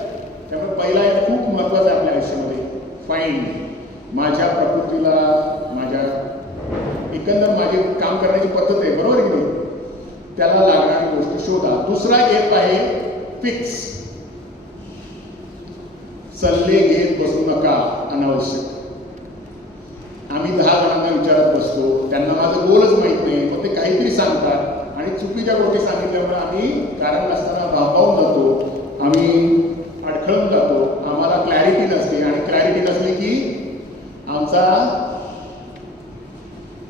त्यामुळे पहिला एक खूप महत्त्वाचा आहे आपल्या आयुष्यामध्ये, फाईंड. माझ्या प्रकृतीला, माझ्या एकंदर माझी काम करण्याची पद्धत आहे, बरोबर की नाही, त्याला लागणारी गोष्ट शोधा. दुसरा एक आहे फिक्स. सल्ले घेत बसू नका अनावश्यक. आम्ही 10 जणांना विचारत बसतो, त्यांना माझं गोलच माहीत नाही, पण ते काहीतरी सांगतात आणि चुकीच्या गोष्टी सांगितल्यामुळे आम्ही कारण नसताना भांबावून जातो, आम्ही अडखळून जातो, आम्हाला क्लॅरिटी नसते. आणि क्लॅरिटी नसली की आमचा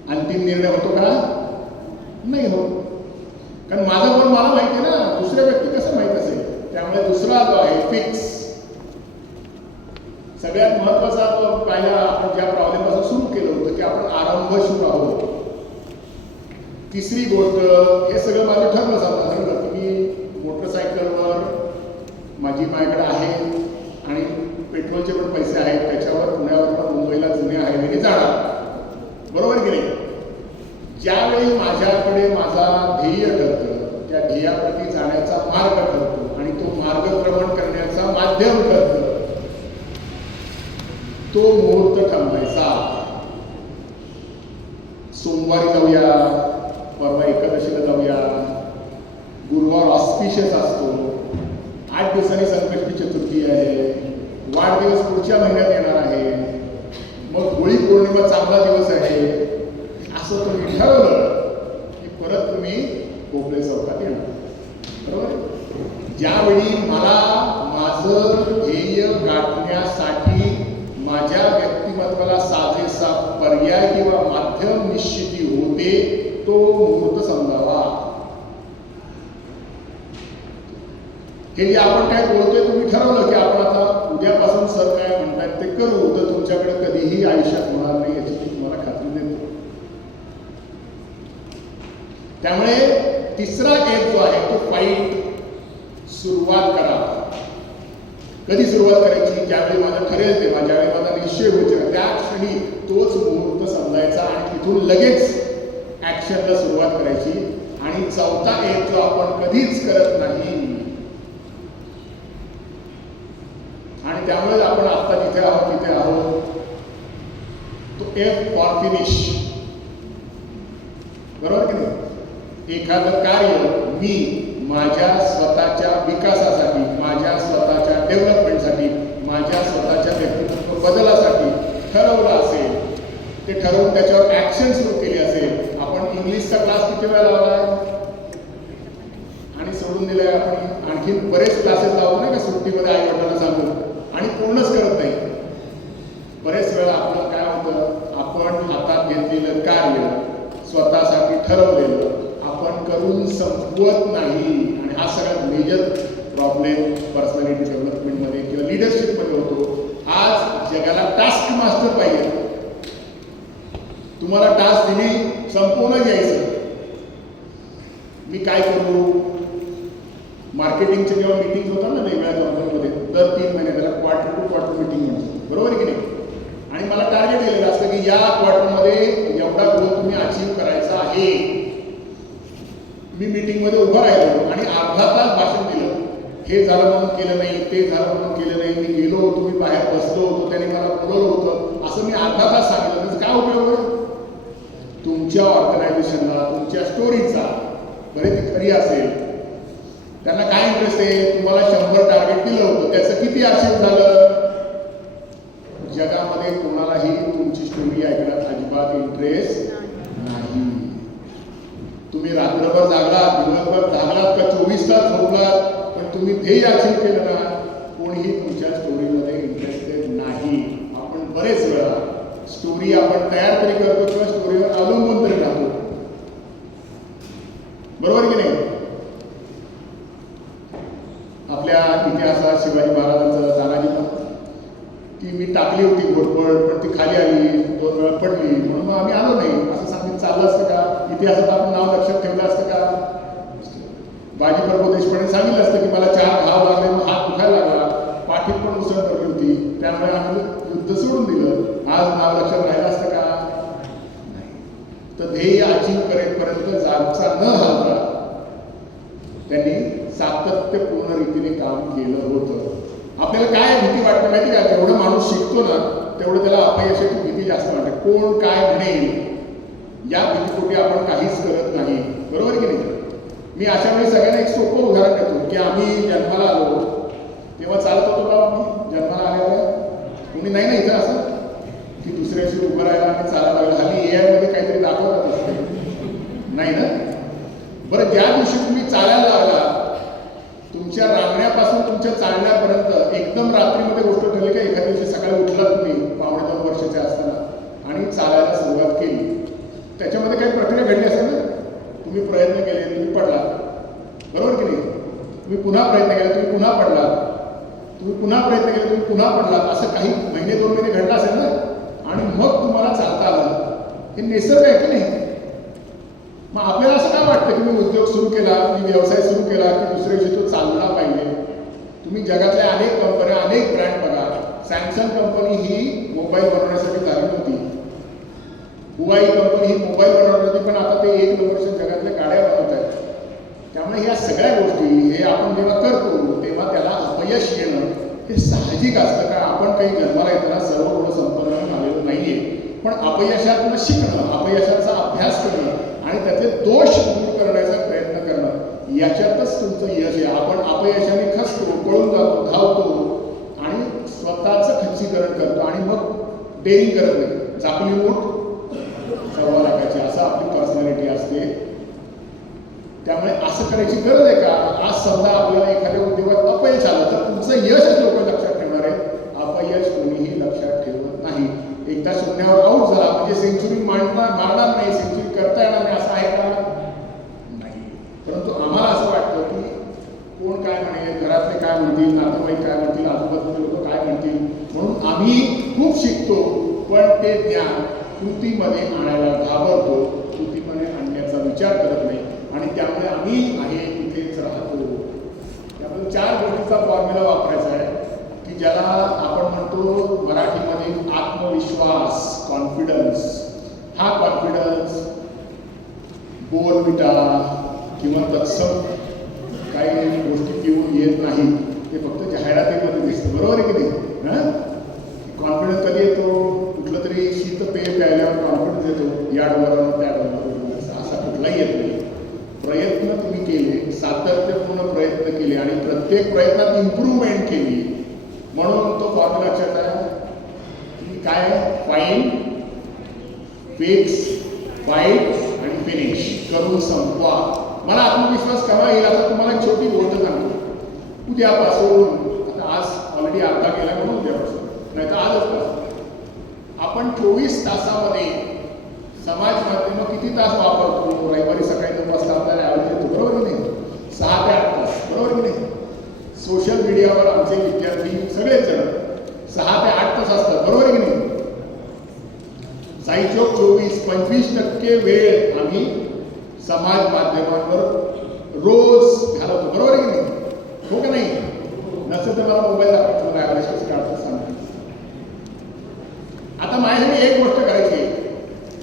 अंतिम निर्णय होतो का? नाही होत. कारण माझं पण मला माहिती आहे ना, दुसऱ्या व्यक्ती कसं माहीत असेल. त्यामुळे दुसरा जो आहे फिक्स. सगळ्यात महत्वाचा तो पहिला आपण ज्या प्रॉब्लेमपासून सुरू केलं होतं की आपण आरंभशूर आहोत. तिसरी गोष्ट, हे सगळं माझं ठरलं की मी मोटरसायकलवर माझ्याकडे आहे आणि पेट्रोलचे पण पैसे आहेत, त्याच्यावर पुण्यावरून मुंबईला जुन्या हायवेने जाणार, बरोबर की नाही? ज्यावेळी माझ्याकडे माझा ध्येय ठरतं, त्या ध्येयाप्रती जाण्याचा मार्ग ठरतो आणि तो मार्गक्रमण करण्याचा माध्यम ठरतं, तो मुहूर्त ठरवायचा. सोमवारी जाऊया, परवा एकादशीला जाऊया, गुरुवार ऑस्पिशियस असतो, 8 दिवसांनी संकष्टी चतुर्थी आहे, वाढदिवस पुढच्या महिन्यात येणार आहे, मग होळी पौर्णिमा चांगला दिवस आहे, असं तुम्ही ठरवलं की परत तुम्ही कोपरे चौकात येणार, बरोबर? ज्यावेळी मला माझं ध्येय गाठण्यासाठी माझ्या व्यक्तिमत्वाला साजेसा पर्याय किंवा माध्यम निश्चिती होते, तो मुहूर्त समजावा. हे जे आपण काय बोलतोय, तुम्ही ठरवलं की आपण आता उद्यापासून सर काय म्हणतात ते करू, तर तुमच्याकडे कधीही आयुष्यात होणार नाही याची मी तुम्हाला खात्री देतो. त्यामुळे तिसरा एक जो आहे तो फाईट सुरुवात करा. कधी सुरुवात करायची? ज्यावेळी माझं ठरेल तेव्हा, ज्यावेळी माझा निश्चय होईल त्या क्षणी तोच मुहूर्त समजायचा आणि तिथून लगेच ऍक्शनला सुरुवात करायची. आणि चौथा एक जो आपण कधीच करत नाही, आणि त्यामुळे आपण आता जिथे आहोत तिथे आहोत, तो F फॉर फिनिश, बरोबर की नाही? एखादं कार्य मी माझ्या स्वतःच्या विकासासाठी, माझ्या स्वतःच्या डेव्हलपमेंटसाठी, माझ्या स्वतःच्या व्यक्तिमत्व बदलासाठी ठरवलं असेल, ते ठरवून त्याच्यावर ऍक्शन सुरू केली असेल. आपण इंग्लिशचा क्लास किती वेळा लावलाय आणि सोडून दिलाय? आपण आणखी बरेच क्लासेस लावतो नाही का सुट्टीमध्ये आई वडिलांना सांगून, आणि पूर्णच करत नाही. बरेच वेळा आपलं काय होतं, आपण हातात घेतलेलं कार्य, स्वतःसाठी ठरवलेलं आपण करून संपवत नाही, आणि हा सगळ्यात मेजर प्रॉब्लेम पर्सनॅलिटी डेव्हलपमेंटमध्ये किंवा लिडरशिपमध्ये होतो. आज जगाला टास्क मास्टर पाहिजे. तुम्हाला टास्क दिली, संपवून घ्यायचं. मी काय करू? मार्केटिंगचे जेव्हा मीटिंग होतात ना वेगवेगळ्या कंपनीमध्ये, दर 3 महिने त्याला क्वार्टर टू क्वार्टर मीटिंग म्हणतो, बरोबर की नाही? आणि मला टार्गेट दिलेलं असतं की या क्वार्टरमध्ये एवढा गोल तुम्ही अचीव्ह करायचा आहे. मी मीटिंगमध्ये उभं राहिलो आणि अर्धा तास भाषण दिलं. हे झालं म्हणून केलं नाही, ते झालं म्हणून केलं नाही, मी गेलो होतो, मी बाहेर बसलो होतो, त्याने मला बोलवलं होतं, असं मी अर्धा तास सांगितलं. त्याचा काय उपयोग आहे? तुमच्या ऑर्गनायझेशनला, तुमच्या स्टोरीचा, बरे ती खरी असेल, त्यांना काय इंटरेस्ट आहे? तुम्हाला 100 टार्गेट दिलं होतं, त्याचं किती अचीव्ह झालं? जगामध्ये कोणालाही तुमची स्टोरी ऐकण्यात अजिबात इंटरेस्ट नाही. तुम्ही रात्रभर जागलात, दिवसभर जागलात का 24 तास झोपलात, पण तुम्ही ध्येय अचीव्ह केलं ना, कोणीही तुमच्या स्टोरीमध्ये इंटरेस्टेड नाही. आपण बरेच वेळा स्टोरी आपण तयार तरी करतो किंवा स्टोरीवर अवलंबून तरी राहतो, बरोबर की नाही? आपल्या इतिहासात शिवाजी महाराजांचं तानाजी ती मी टाकली होती घोटपड, पण ती खाली आली, 2 वेळा पडली, म्हणून मग आम्ही आलो नाही असं सांगितलं चाललं असतं का? इतिहासात आपण नाव लक्षात ठेवलं असतं का? बाजी प्रभू देशपांडे सांगितलं असतं की मला 4 घाव लागले, मग हात दुखायला लागला, पाठीत पण उसळ पडली होती, त्यामुळे आम्ही युद्ध सोडून दिलं. आज नाव लक्षात राहिलं असतं का? नाही. तर ध्येय अचीव्ह करेपर्यंत जागचा न हलता त्यांनी सातत्यपूर्ण रीतीने काम केलं होतं. आपल्याला काय भीती वाटते माहिती का? जेवढं माणूस शिकतो ना, तेवढं त्याला अपयशाची भीती जास्त वाटते. कोण काय म्हणेल या भीतीपोटी आपण काहीच करत नाही, बरोबर की नाही? मी अशा वेळी सगळ्यांना एक सोपं उदाहरण देतो की आम्ही जन्माला आलो तेव्हा चालत होतो का? आम्ही जन्माला आल्यावर कोणी नाही ना इथं असं की दुसऱ्याशी उभं राहायला आणि चालायला लागलं. हल्ली AI मध्ये काहीतरी दाखवतात असते, नाही ना? बरं, ज्या दिवशी तुम्ही चालायला लागला, तुमच्या रांगण्यापासून तुमच्या चालण्यापर्यंत एकदम रात्रीमध्ये गोष्ट ठरली का? एखाद्या दिवशी सकाळी उठला तुम्ही 1.5-2 वर्षाचे असताना आणि चालायला सुरुवात केली, त्याच्यामध्ये काही प्रक्रिया घडली असेल ना? तुम्ही प्रयत्न केले, तुम्ही पडला, बरोबर की नाही? तुम्ही पुन्हा प्रयत्न केला, तुम्ही पुन्हा पडला, तुम्ही पुन्हा प्रयत्न केले, तुम्ही पुन्हा पडला, असं काही महिने 2 महिने घडलं असेल ना? आणि मग तुम्हाला चालता आलं. हे निसर्ग आहे की नाही? मग आपल्याला असं काय वाटतं की मी उद्योग सुरू केला, मी व्यवसाय सुरू केला की दुसऱ्या दिवशी तो चालला पाहिजे, तुम्ही जगातल्या अनेक कंपन्या, अनेक ब्रँड बघा. सॅमसंग कंपनी ही मोबाईल बनवण्यासाठी झाली नव्हती. हुआई कंपनी ही मोबाईल बनवणार होती, पण आता ते 1 नंबरच्या जगातल्या गाड्या बनवत आहेत. त्यामुळे ह्या सगळ्या गोष्टी हे आपण जेव्हा करतो तेव्हा त्याला अपयश येणं हे साहजिक असतं. कारण आपण काही जन्माला येताना सर्व गुण संपन्न झालेलं नाहीये. पण अपयशातून शिकणं, अपयशाचा अभ्यास करणं आणि त्याचे दोष दूर करण्याचा प्रयत्न करणं याच्यातच तुमचं यश आहे. आपण अपयशाने खचतो, पळून जातो, धावतो आणि स्वतःचं खच्चीकरण करतो आणि मग डेअरिंग करत नाही. चापली मूठ सर्व लागायची, असं आपली पर्सनॅलिटी असते. त्यामुळे असं करायची गरज आहे का? आज समजा आपल्याला एखाद्या उद्योगात अपयश आलं तर तुमचं यशच लोक लक्षात ठेवणार आहे. अपयश कोणीही लक्षात ठेवत नाही. एकदा शून्यावर आऊट झाला म्हणजे सेंचुरी मारणार नाही, सेंचुरी करता येणार नाही असं आहे का? नाही. परंतु आम्हाला असं वाटतं की कोण काय म्हणेल, घरातले काय म्हणतील, नातेवाईक काय म्हणतील, आजूबाजूचे लोक काय म्हणतील, म्हणून आम्ही खूप शिकतो. पण ते ज्ञान कृतीमध्ये आणायला घाबरतो, कृतीमध्ये आणण्याचा विचार करत नाही आणि त्यामुळे आम्ही आहे तिथेच राहतो. त्यामुळे 4 गोष्टीचा फॉर्म्युला वापरायचा आहे की ज्याला आपण म्हणतो मराठीमध्ये आत्मविश्वास, कॉन्फिडन्स. हा कॉन्फिडन्स बोर्नविटा किंवा तत्सम काही गोष्टी पिऊन येत नाही. ते फक्त जाहिरातीमध्ये दिसतं. बरोबर आहे की नाही? कॉन्फिडन्स कधी येतो? कुठलं तरी शीतपेय प्यायल्यावर कॉन्फिडन्स येतो. याडवरून त्याडवरून असा कुठलाही येत नाही. प्रयत्न तुम्ही केले, सातत्यपूर्ण प्रयत्न केले आणि प्रत्येक प्रयत्नात इम्प्रूव्हमेंट केली म्हणून तो फॉर्म्युला लक्षात आहे की काय? फाईंड, फिक्स, फाईट आणि फिनिश. करून संपवा. मला आत्मविश्वास केव्हा येईल? आता तुम्हाला एक छोटी गोष्ट सांगतो. उद्यापासून, आता आज ऑलरेडी अर्धा गेला म्हणून उद्यापासून नाही तर आजच पासून आपण 24 तासामध्ये समाज माध्यम किती तास वापरतो? रविवारी सकाळी 9 वाजता आपल्याला ॲव्हरेज येतो. बरोबर की नाही? 6 ते 8 तास. बरोबर की नाही? सोशल मीडियावर आमचे विद्यार्थी सगळेच जण 6 ते 8 तास असतात. बरोबर की नाही? साईचोक 24-25% वेळ आम्ही समाज माध्यमांवर रोज घालवतो. बरोबर की नाही? हो का नाही? नसेल तर मला मोबाईल दाखवा, मला ॲव्हरेज काढतो सांगतो. आता माझ्यासाठी एक गोष्ट करायची आहे.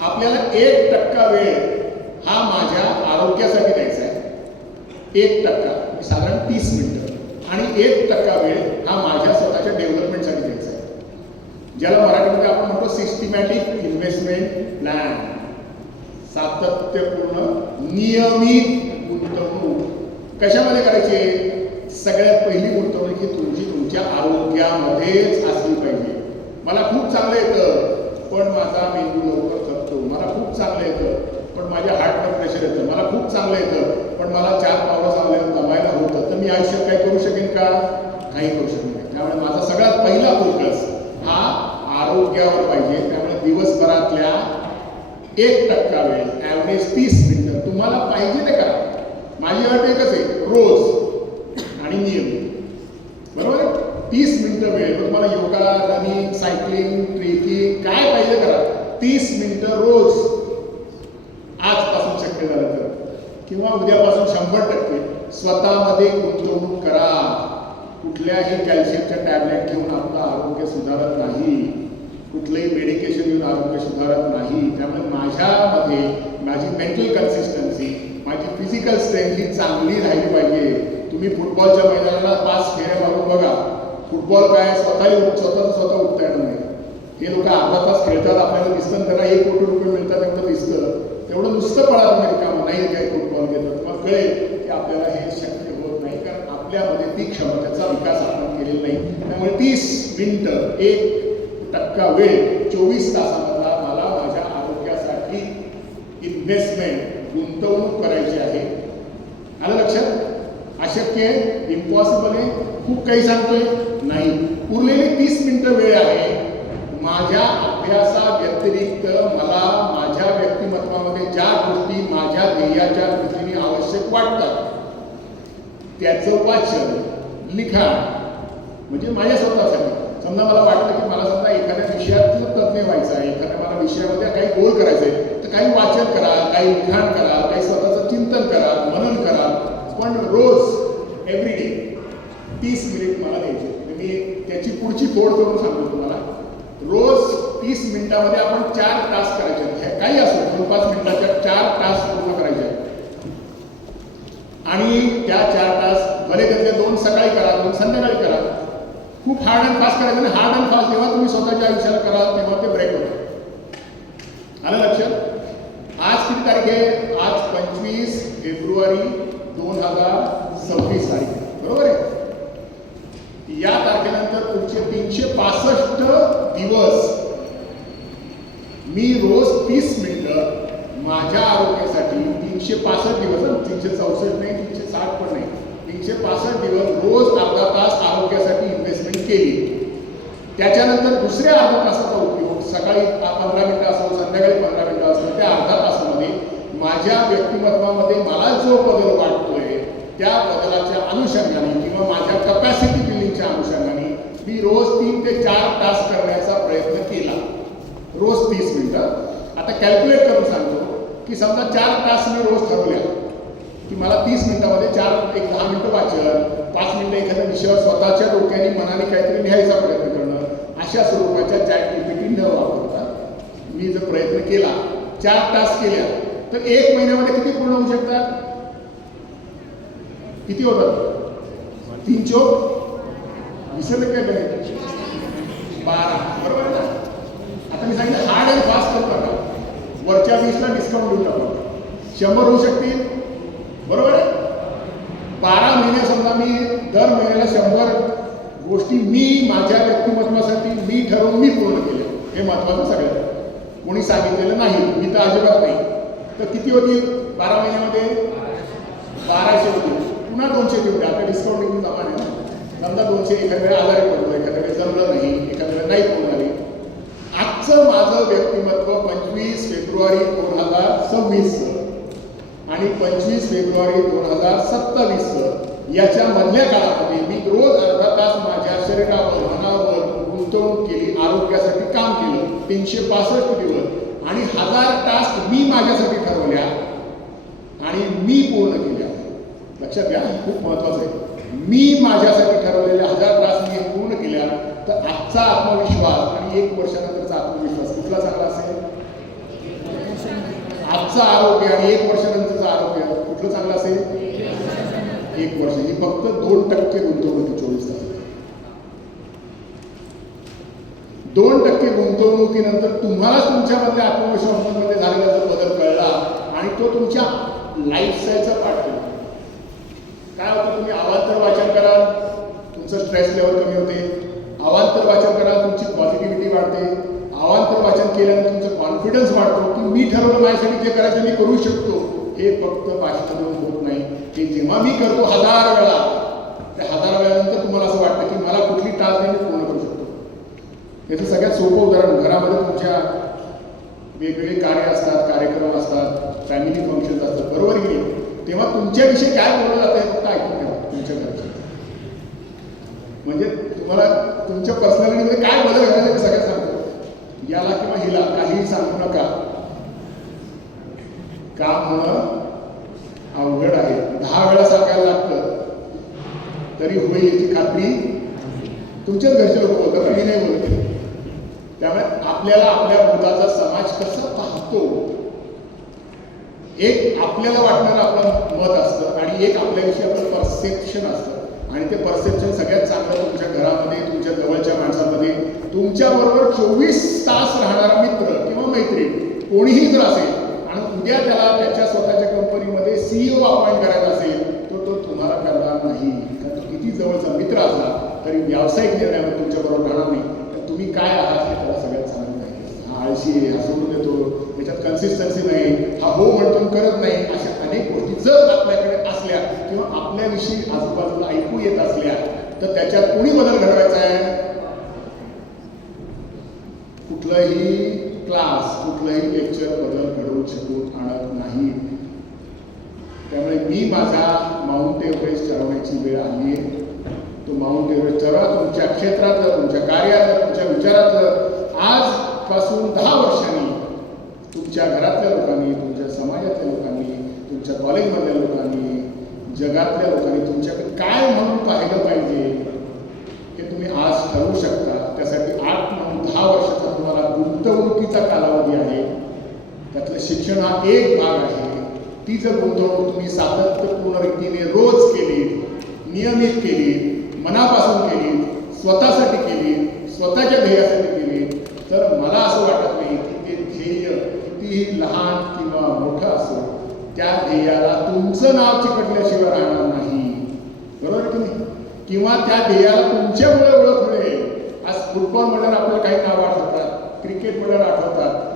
आपल्याला 1% वेळ हा माझ्या आरोग्यासाठी द्यायचा आहे. 1% साधारण 30 मिनिटं आणि 1% वेळ हा माझ्या स्वतःच्या डेव्हलपमेंटसाठी द्यायचा आहे. ज्याला मराठीमध्ये आपण म्हणतो सिस्टमॅटिक इन्व्हेस्टमेंट प्लॅन. सातत्यपूर्ण नियमित गुंतवणूक कशामध्ये करायची? सगळ्यात पहिली गुंतवणूक ही तुमच्या आरोग्यामध्येच असली पाहिजे. मला खूप चांगलं येतं पण माझा मेंदू लवकर थकतो. मला खूप चांगलं येतं पण माझ्या हार्टवर प्रेशर येतं. मला खूप चांगलं येतं पण मला 4 पावलं चालल्यावर दमायला होतं. तर मी आयुष्यात काय करू शकेन का? काही करू शकत नाही. त्यामुळे माझा सगळ्यात पहिला फोकस हा आरोग्यावर पाहिजे. त्यामुळे दिवसभरातल्या 1% वेळ, ॲव्हरेज 30 मिनिटं तुम्हाला पाहिजे ते करा. माझी अट एकच आहे, रोज आणि नियमित. बरोबर? 30 मिनिटं वेळ. तुम्हाला योगा, रनिंग, सायकलिंग, ट्रेकिंग काय पाहिजे करा. 30 मिनिटं रोज. आजपासून शक्य झालं तर किंवा उद्यापासून 100% स्वतःमध्ये गुंतवणूक करा. कुठल्याही कॅल्शियमच्या टॅबलेट घेऊन आपलं आरोग्य सुधारत नाही. कुठलंही मेडिकेशन घेऊन आरोग्य सुधारत नाही. त्यामुळे माझ्यामध्ये माझी मेंटल कन्सिस्टन्सी, माझी फिजिकल स्ट्रेंथ ही चांगली राहिली पाहिजे. तुम्ही फुटबॉलच्या मैदानाला 5 फेऱ्या मारून बघा. फुटबॉल काय स्वतः उठता येणार नाही. हे लोक अर्धा तास खेळतात, आपल्याला दिसतं, त्यांना 1 कोटी रुपये मिळतात एवढं दिसतं. तेवढं नुसतं पळा तुम्ही रिकामं नाही काय फुटबॉल घेतात. तुम्हाला कळेल की आपल्याला हे शक्य होत नाही कारण आपल्यामध्ये ती क्षमतेचा विकास आपण केलेला नाही. त्यामुळे 30 मिनिटं 1% वेळ 24 तासामधला मला माझ्या आरोग्यासाठी इन्व्हेस्टमेंट गुंतवणूक करायची आहे. आलं लक्षात? अशक्य आहे, इम्पॉसिबल आहे, खूप काही सांगतोय नाही. उरलेली 30 मिनिटं वेळ आहे माझ्या अभ्यासा व्यतिरिक्त मला माझ्या व्यक्तिमत्वामध्ये ज्या गोष्टी माझ्या ध्येयाच्या दृष्टीने आवश्यक वाटतात त्याचं वाचन, लिखाण म्हणजे माझ्या स्वतःसाठी. समजा मला वाटतं की मला समजा एखाद्या विषयातलं तज्ज्ञ व्हायचं आहे, एखाद्या मला विषयामध्ये काही गोल करायचं आहे, तर काही वाचन करा, काही लिखाण करा, काही स्वतःचं चिंतन करा, मनन करा. पण रोज एव्हरी डे 30 मिनिट मला द्यायचे. मी त्याची पुढची तोड करून सांगतो तुम्हाला. रोज 30 मिनिटामध्ये आपण 4 टास्क करायचे आहेत. काही असो 2-5 मिनिटाच्या 4 टास्क पूर्ण करायचे आहेत. आणि त्या 4 टास्क भले त्यातले 2 सकाळी करा, 2 संध्याकाळी करा. खूप हार्ड अँड फास्ट करायचं आणि हार्ड अँड फास्ट जेव्हा तुम्ही स्वतःच्या आयुष्याला कराल तेव्हा ते ब्रेक होतं. आलं लक्षात? आज किती तारीख आहे? आज 25 फेब्रुवारी 2026 तारीख आहे. बरोबर आहे? या तारखेनंतर पुढचे 365 दिवस मी रोज 30 मिनिटं माझ्या आरोग्यासाठी 365 दिवस, 364 नाही, 360 पण नाही, 365 दिवस रोज अर्धा तास आरोग्यासाठी इन्व्हेस्टमेंट केली. त्याच्यानंतर दुसऱ्या अर्धा तासाचा उपयोग सकाळी 15 मिनिटं असो, संध्याकाळी 15 मिनिटं असो, त्या अर्धा तासामध्ये माझ्या व्यक्तिमत्वामध्ये मला जो बदल वाटतोय त्या बदलाच्या अनुषंगाने किंवा माझ्या कपॅसिटी बिल्डिंगच्या अनुषंगाने मी रोज 3 ते 4 तास करण्याचा प्रयत्न केला. रोज 30 मिनिटं. आता कॅल्क्युलेट करून सांगतो की समजा 4 तास मी रोज ठरवल्या की मला 30 मिनिटामध्ये 10 मिनिटं वाचन, 5 मिनिटं एखाद्या विषयावर स्वतःच्या डोक्याने मनाने काहीतरी लिहायचा प्रयत्न करणं, अशा स्वरूपाच्या ChatGPT न वापरता मी जर प्रयत्न केला, 4 तास केल्या, तर 1 महिन्यामध्ये किती पूर्ण होऊ शकतात? किती होतात? 3 चोक विसरले काय गणित? 12. बरोबर आहे ना? आता मी सांगितलं हार्ड अँड फास्ट करतो का? वरच्या 20ला डिस्काउंट देऊन टाकतो. 100 होऊ शकतील. बरोबर आहे? 12 महिने समजा मी दर महिन्याला 100 गोष्टी मी माझ्या व्यक्तिमत्वासाठी मी ठरवून मी पूर्ण केल्या. हे महत्वाचं सगळ्यात. कोणी सांगितलेलं नाही, मी तर अजिबात नाही. तर किती होतील 12 महिन्यामध्ये? 1200 होतील. पुन्हा 200 देऊन द्या. आता डिस्काउंट देऊन जमा नाही ना. समजा 200 एखाद्या वेळेला आजारी पडतो, एखाद्या वेळेस जमलं नाही, एखाद्या वेळेला नाही पूर्ण झाली. आजचं माझं व्यक्तिमत्व 25 फेब्रुवारी 2026 आणि 25 फेब्रुवारी 2027 याच्या मधल्या काळामध्ये मी रोज अर्धा तास माझ्या शरीरावर, मनावर गुंतवणूक केली, आरोग्यासाठी काम केलं 365 दिवस आणि 1000 टास्क मी माझ्यासाठी ठरवल्या आणि मी पूर्ण केल्या. लक्षात घ्या, खूप महत्वाचं आहे. मी माझ्यासाठी ठरवलेल्या 1000 तास मी पूर्ण केल्या. तर आजचा आत्मविश्वास आणि 1 वर्षानंतरचा आत्मविश्वास कुठला चांगला असेल? आजचं आरोग्य आणि 1 वर्षानंतरचं आरोग्य कुठलं चांगलं असेल? 1 वर्ष. ही फक्त 2% गुंतवणुकी 24 तास. 2% गुंतवणुकीनंतर तुम्हालाच तुमच्यामधल्या आत्मविश्वासामध्ये झालेला जो बदल कळला आणि तो तुमच्या लाईफस्टाईलचा पार्ट केला. काय होतं? तुम्ही अवांतर वाचन कराल, तुमचं स्ट्रेस लेवल कमी होते. अवांतर वाचन कराल, तुमची पॉझिटिव्हिटी वाढते. अवांतर वाचन केल्याने तुमचं कॉन्फिडन्स वाढतो की मी ठरवलं माझ्यासाठी जे करायचं मी करू शकतो. हे फक्त भाषणातून होत नाही. हे जेव्हा मी करतो 1000 वेळा, त्या 1000 वेळानंतर तुम्हाला असं वाटतं की मला कुठली टास्क नाही मी पूर्ण करू शकतो. याचं सगळ्यात सोपं उदाहरण, घरामध्ये तुमच्या वेगवेगळे कार्य असतात, कार्यक्रम असतात, फॅमिली फंक्शन असतात, बरोबर की नाही? तेव्हा तुमच्याविषयी काय बोललं जातं हे फक्त ऐकून घ्या तुमच्या घरच्या. म्हणजे तुम्हाला तुमच्या पर्सनॅलिटीमध्ये काय बदल घडायला मी सगळ्यात सांगतो. याला किंवा हिला काहीही सांगू नका. काम होणं अवघड आहे. 10 वेळा सांगायला लागतं तरी होईल याची खात्री तुमच्याच घरचे लोक बोलतात, मी नाही बोलते. त्यामुळे आपल्याला आपल्या मुलाचा समाज कसा पाहतो, एक आपल्याला वाटणारं आपलं मत असतं आणि एक आपल्याविषयी आपलं परसेप्शन असतं. आणि ते परसेप्शन सगळ्यात चांगलं तुमच्या घरामध्ये, तुमच्या जवळच्या माणसामध्ये, तुमच्याबरोबर 24 तास राहणारा मित्र किंवा मैत्रीण कोणीही जर असेल आणि उद्या त्याला त्याच्या स्वतःच्या कंपनीमध्ये CEO अपॉइंट करायचा असेल तर तो तुम्हाला करणार नाही. कारण तो किती जवळचा मित्र असला तरी व्यावसायिक निर्णयामध्ये तुमच्याबरोबर राहणार नाही. तर तुम्ही काय आहात हे त्याला सगळ्यात चांगलं माहिती. हा आळशी आहे, हा सोडून देतो, त्याच्यात कन्सिस्टन्सी नाही, हा हो म्हणतो करत नाही, अशा अनेक गोष्टी जर आपल्याकडे असल्या किंवा आपल्याविषयी आजूबाजूला ऐकू येत असल्या तर त्याच्यात कोणी बदल घडवायचा आहे? कुठलाही क्लास, कुठलाही लेक्चर बदल घडवून शिकवून आणत नाही. त्यामुळे मी माझा माउंट एव्हरेस्ट चढवण्याची वेळ आली आहे. तो माउंट एव्हरेस्ट चढवा तुमच्या क्षेत्रातलं, तुमच्या कार्यातलं, तुमच्या विचारातलं. आजपासून 10 वर्षांनी तुमच्या घरातल्या लोकांनी, तुमच्या समाजातल्या लोकांनी, तुमच्या कॉलेजमधल्या लोकांनी जगातल्या लोकांनी तुमच्याकडे काय म्हणून पाहिलं पाहिजे हे तुम्ही आज ठरवू शकता. त्यासाठी 8 9 10 वर्षाचा तुम्हाला गुंतवणुकीचा कालावधी आहे. त्यातलं शिक्षण हा एक भाग आहे. ती जर गुंतवणूक तुम्ही सातत्यपूर्ण रीतीने रोज केली, नियमित केली, मनापासून केली, स्वतःसाठी केली, स्वतःच्या ध्येयासाठी केली, तर मला असं वाटत नाही की ते ध्येय कितीही लहान किंवा मोठं असो, त्या ध्येयाला तुमचं नाव चिकटल्याशिवाय राहणार नाही. बरोबर की नाही? किंवा त्या ध्येयाला तुमच्यामुळे ओळख मिळेल. आज फुटबॉल म्हणल्यावर आपल्याला काही नावं आठवतात, क्रिकेट म्हणल्यावर आठवतात,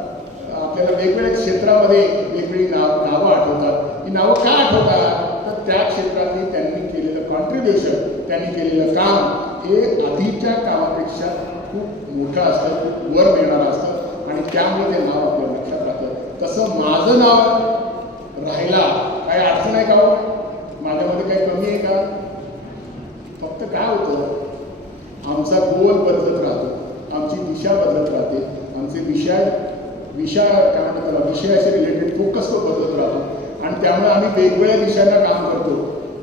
आपल्याला वेगवेगळ्या क्षेत्रामध्ये वेगवेगळी नावं आठवतात. ही नावं का आठवतात? तर त्या क्षेत्रातली त्यांनी केलेलं कॉन्ट्रीब्युशन, त्यांनी केलेलं काम हे आधीच्या कामापेक्षा खूप मोठं असतं, खूप वर मिळणारं असतं आणि त्यामुळे ते नाव आपल्या लक्षात राहतं. तसं माझं नाव राहिला काही अडचण आहे का हो? माझ्यामध्ये काही कमी आहे का? फक्त काय होतं, आमचा गोल बदलत राहतो, आमची दिशा बदलत राहते, आमचे विषय काय म्हणतात त्याला, विषयाशी रिलेटेड फोकस तो बदलत राहतो आणि त्यामुळे आम्ही वेगवेगळ्या दिशांना काम करतो.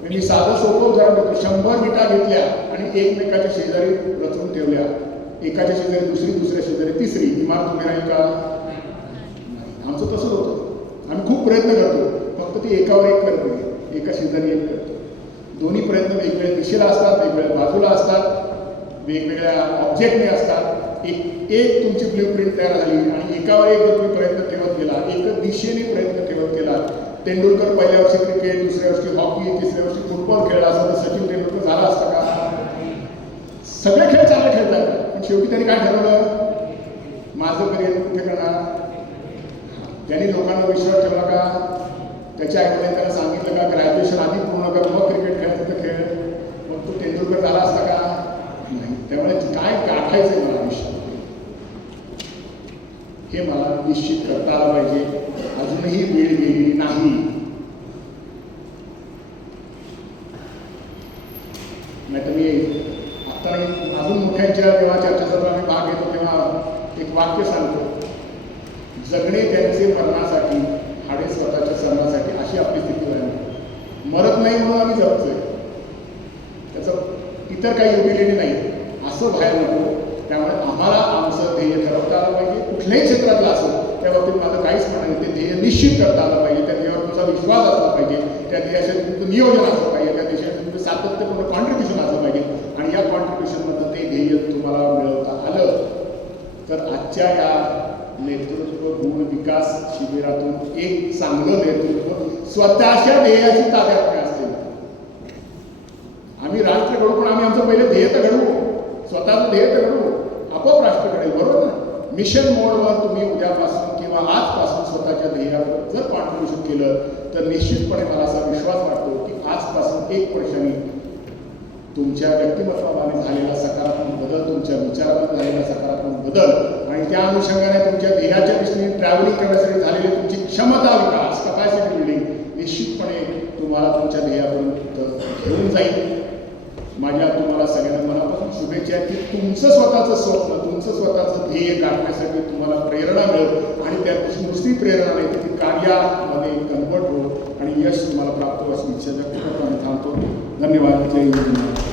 मी साधं सोपं उदाहरण देतो. 100 विटा घेतल्या आणि एकमेकाच्या शेजारी रचून ठेवल्या. एकाच्या शेजारी दुसरी, दुसऱ्या शेजारी तिसरी. इमारत उभी राहील का? नाही. आमचं तसंच होतं. आम्ही खूप प्रयत्न करतो, फक्त ती एकावर एक करते, एका शेजारी एक करतो. दोन्ही प्रयत्न वेगवेगळ्या दिशेला असतात, वेगवेगळ्या बाजूला असतात, वेगवेगळ्या ऑब्जेक्टने असतात. एक तुमची ब्ल्यूप्रिंट तयार झाली आणि एकावर एक जर तुम्ही प्रयत्न ठेवत गेला, एक दिशेने प्रयत्न ठेवत गेला. तेंडुलकर पहिल्या वर्षी क्रिकेट, दुसऱ्या वर्षी हॉकी, तिसऱ्या वर्षी फुटबॉल खेळला असता तर सचिन तेंडुलकर झाला असता का? सगळे खेळ चांगले खेळतात, पण शेवटी त्यांनी काय ठरवलं? माझं करिअर कुठे करणार? त्यांनी लोकांना विश्वास ठेवला का? त्याच्या आईवडिलांनी त्याला सांगितलं का ग्रॅज्युएशन आधी पूर्ण कर, मग क्रिकेट खेळायचं तर खेळ? मग तो तेंडुलकर झाला असता का? नाही. त्यामुळे काय गाठायचं मला आयुष्यात हे मला निश्चित करता आलं पाहिजे. अजूनही वेळ गेलेली नाही. नाही तर मी आता अजून मोठ्यांच्या जेव्हा चर्चासत्रात भाग घेतो तेव्हा एक वाक्य सांगतो, जगणे त्यांचे मरणासाठी, हाडे स्वतःच्या सरणासाठी, अशी आपली स्थिती झाली. मरत नाही म्हणून आम्ही जगतोय, त्याचं इतर काही युटिलिटी नाही असं बाहेर नको. त्यामुळे आम्हाला आमचं ध्येय ठरवता आलं पाहिजे. कुठल्याही क्षेत्रातलं असेल त्या बाबतीत माझं काहीच म्हणणं नाही. ते ध्येय निश्चित करता आलं पाहिजे. त्या ध्येयावर तुमचा विश्वास असला पाहिजे. त्या ध्येयासाठी तुमचं नियोजन असलं पाहिजे. त्या ध्येयासाठी तुमचं सातत्यपूर्ण कॉन्ट्रीब्युशन असलं पाहिजे. आणि या कॉन्ट्रीब्युशनमधलं ते ध्येय तुम्हाला मिळवता आलं तर आजच्या या नेतृत्व गुण विकास शिबिरातून एक चांगलं नेतृत्व स्वतःच्या ध्येयाची ताब्यात असते. आम्ही राष्ट्र घडू, पण आम्ही आमचं पहिलं ध्येय तर घडवू, स्वतःचं ध्येय तर घडवू, आपोआप राष्ट्र घडेल. बरोबर ना? मिशन मोडवर तुम्ही उद्यापासून किंवा आजपासून स्वतःच्या ध्येयावर जर कॉन्ट्रीब्युशन केलं तर निश्चितपणे मला असा विश्वास वाटतो की आजपासून 1 वर्षांनी तुमच्या व्यक्तिमत्वामध्ये झालेला सकारात्मक बदल, तुमच्या विचारात झालेला सकारात्मक बदल आणि त्या अनुषंगाने तुमच्या ध्येयाच्या दिशेने ट्रॅव्हलिंग करण्यासाठी झालेली तुमची क्षमता विकास, कपॅसिटी बिल्डिंग निश्चितपणे तुम्हाला तुमच्या ध्येयापर्यंत घेऊन जाईल. माझ्या तुम्हाला सगळ्यांना मनापासून शुभेच्छा आहेत की तुमचं स्वतःचं स्वप्न, तुमचं स्वतःचं ध्येय गाठण्यासाठी तुम्हाला प्रेरणा मिळेल आणि त्या नुसती प्रेरणा नाही ती कार्यामध्ये कन्वर्ट हो आणि यश तुम्हाला प्राप्त व्हायची इच्छा व्यक्त करतो आणि थांबतो. धन्यवाद. जय हिंद.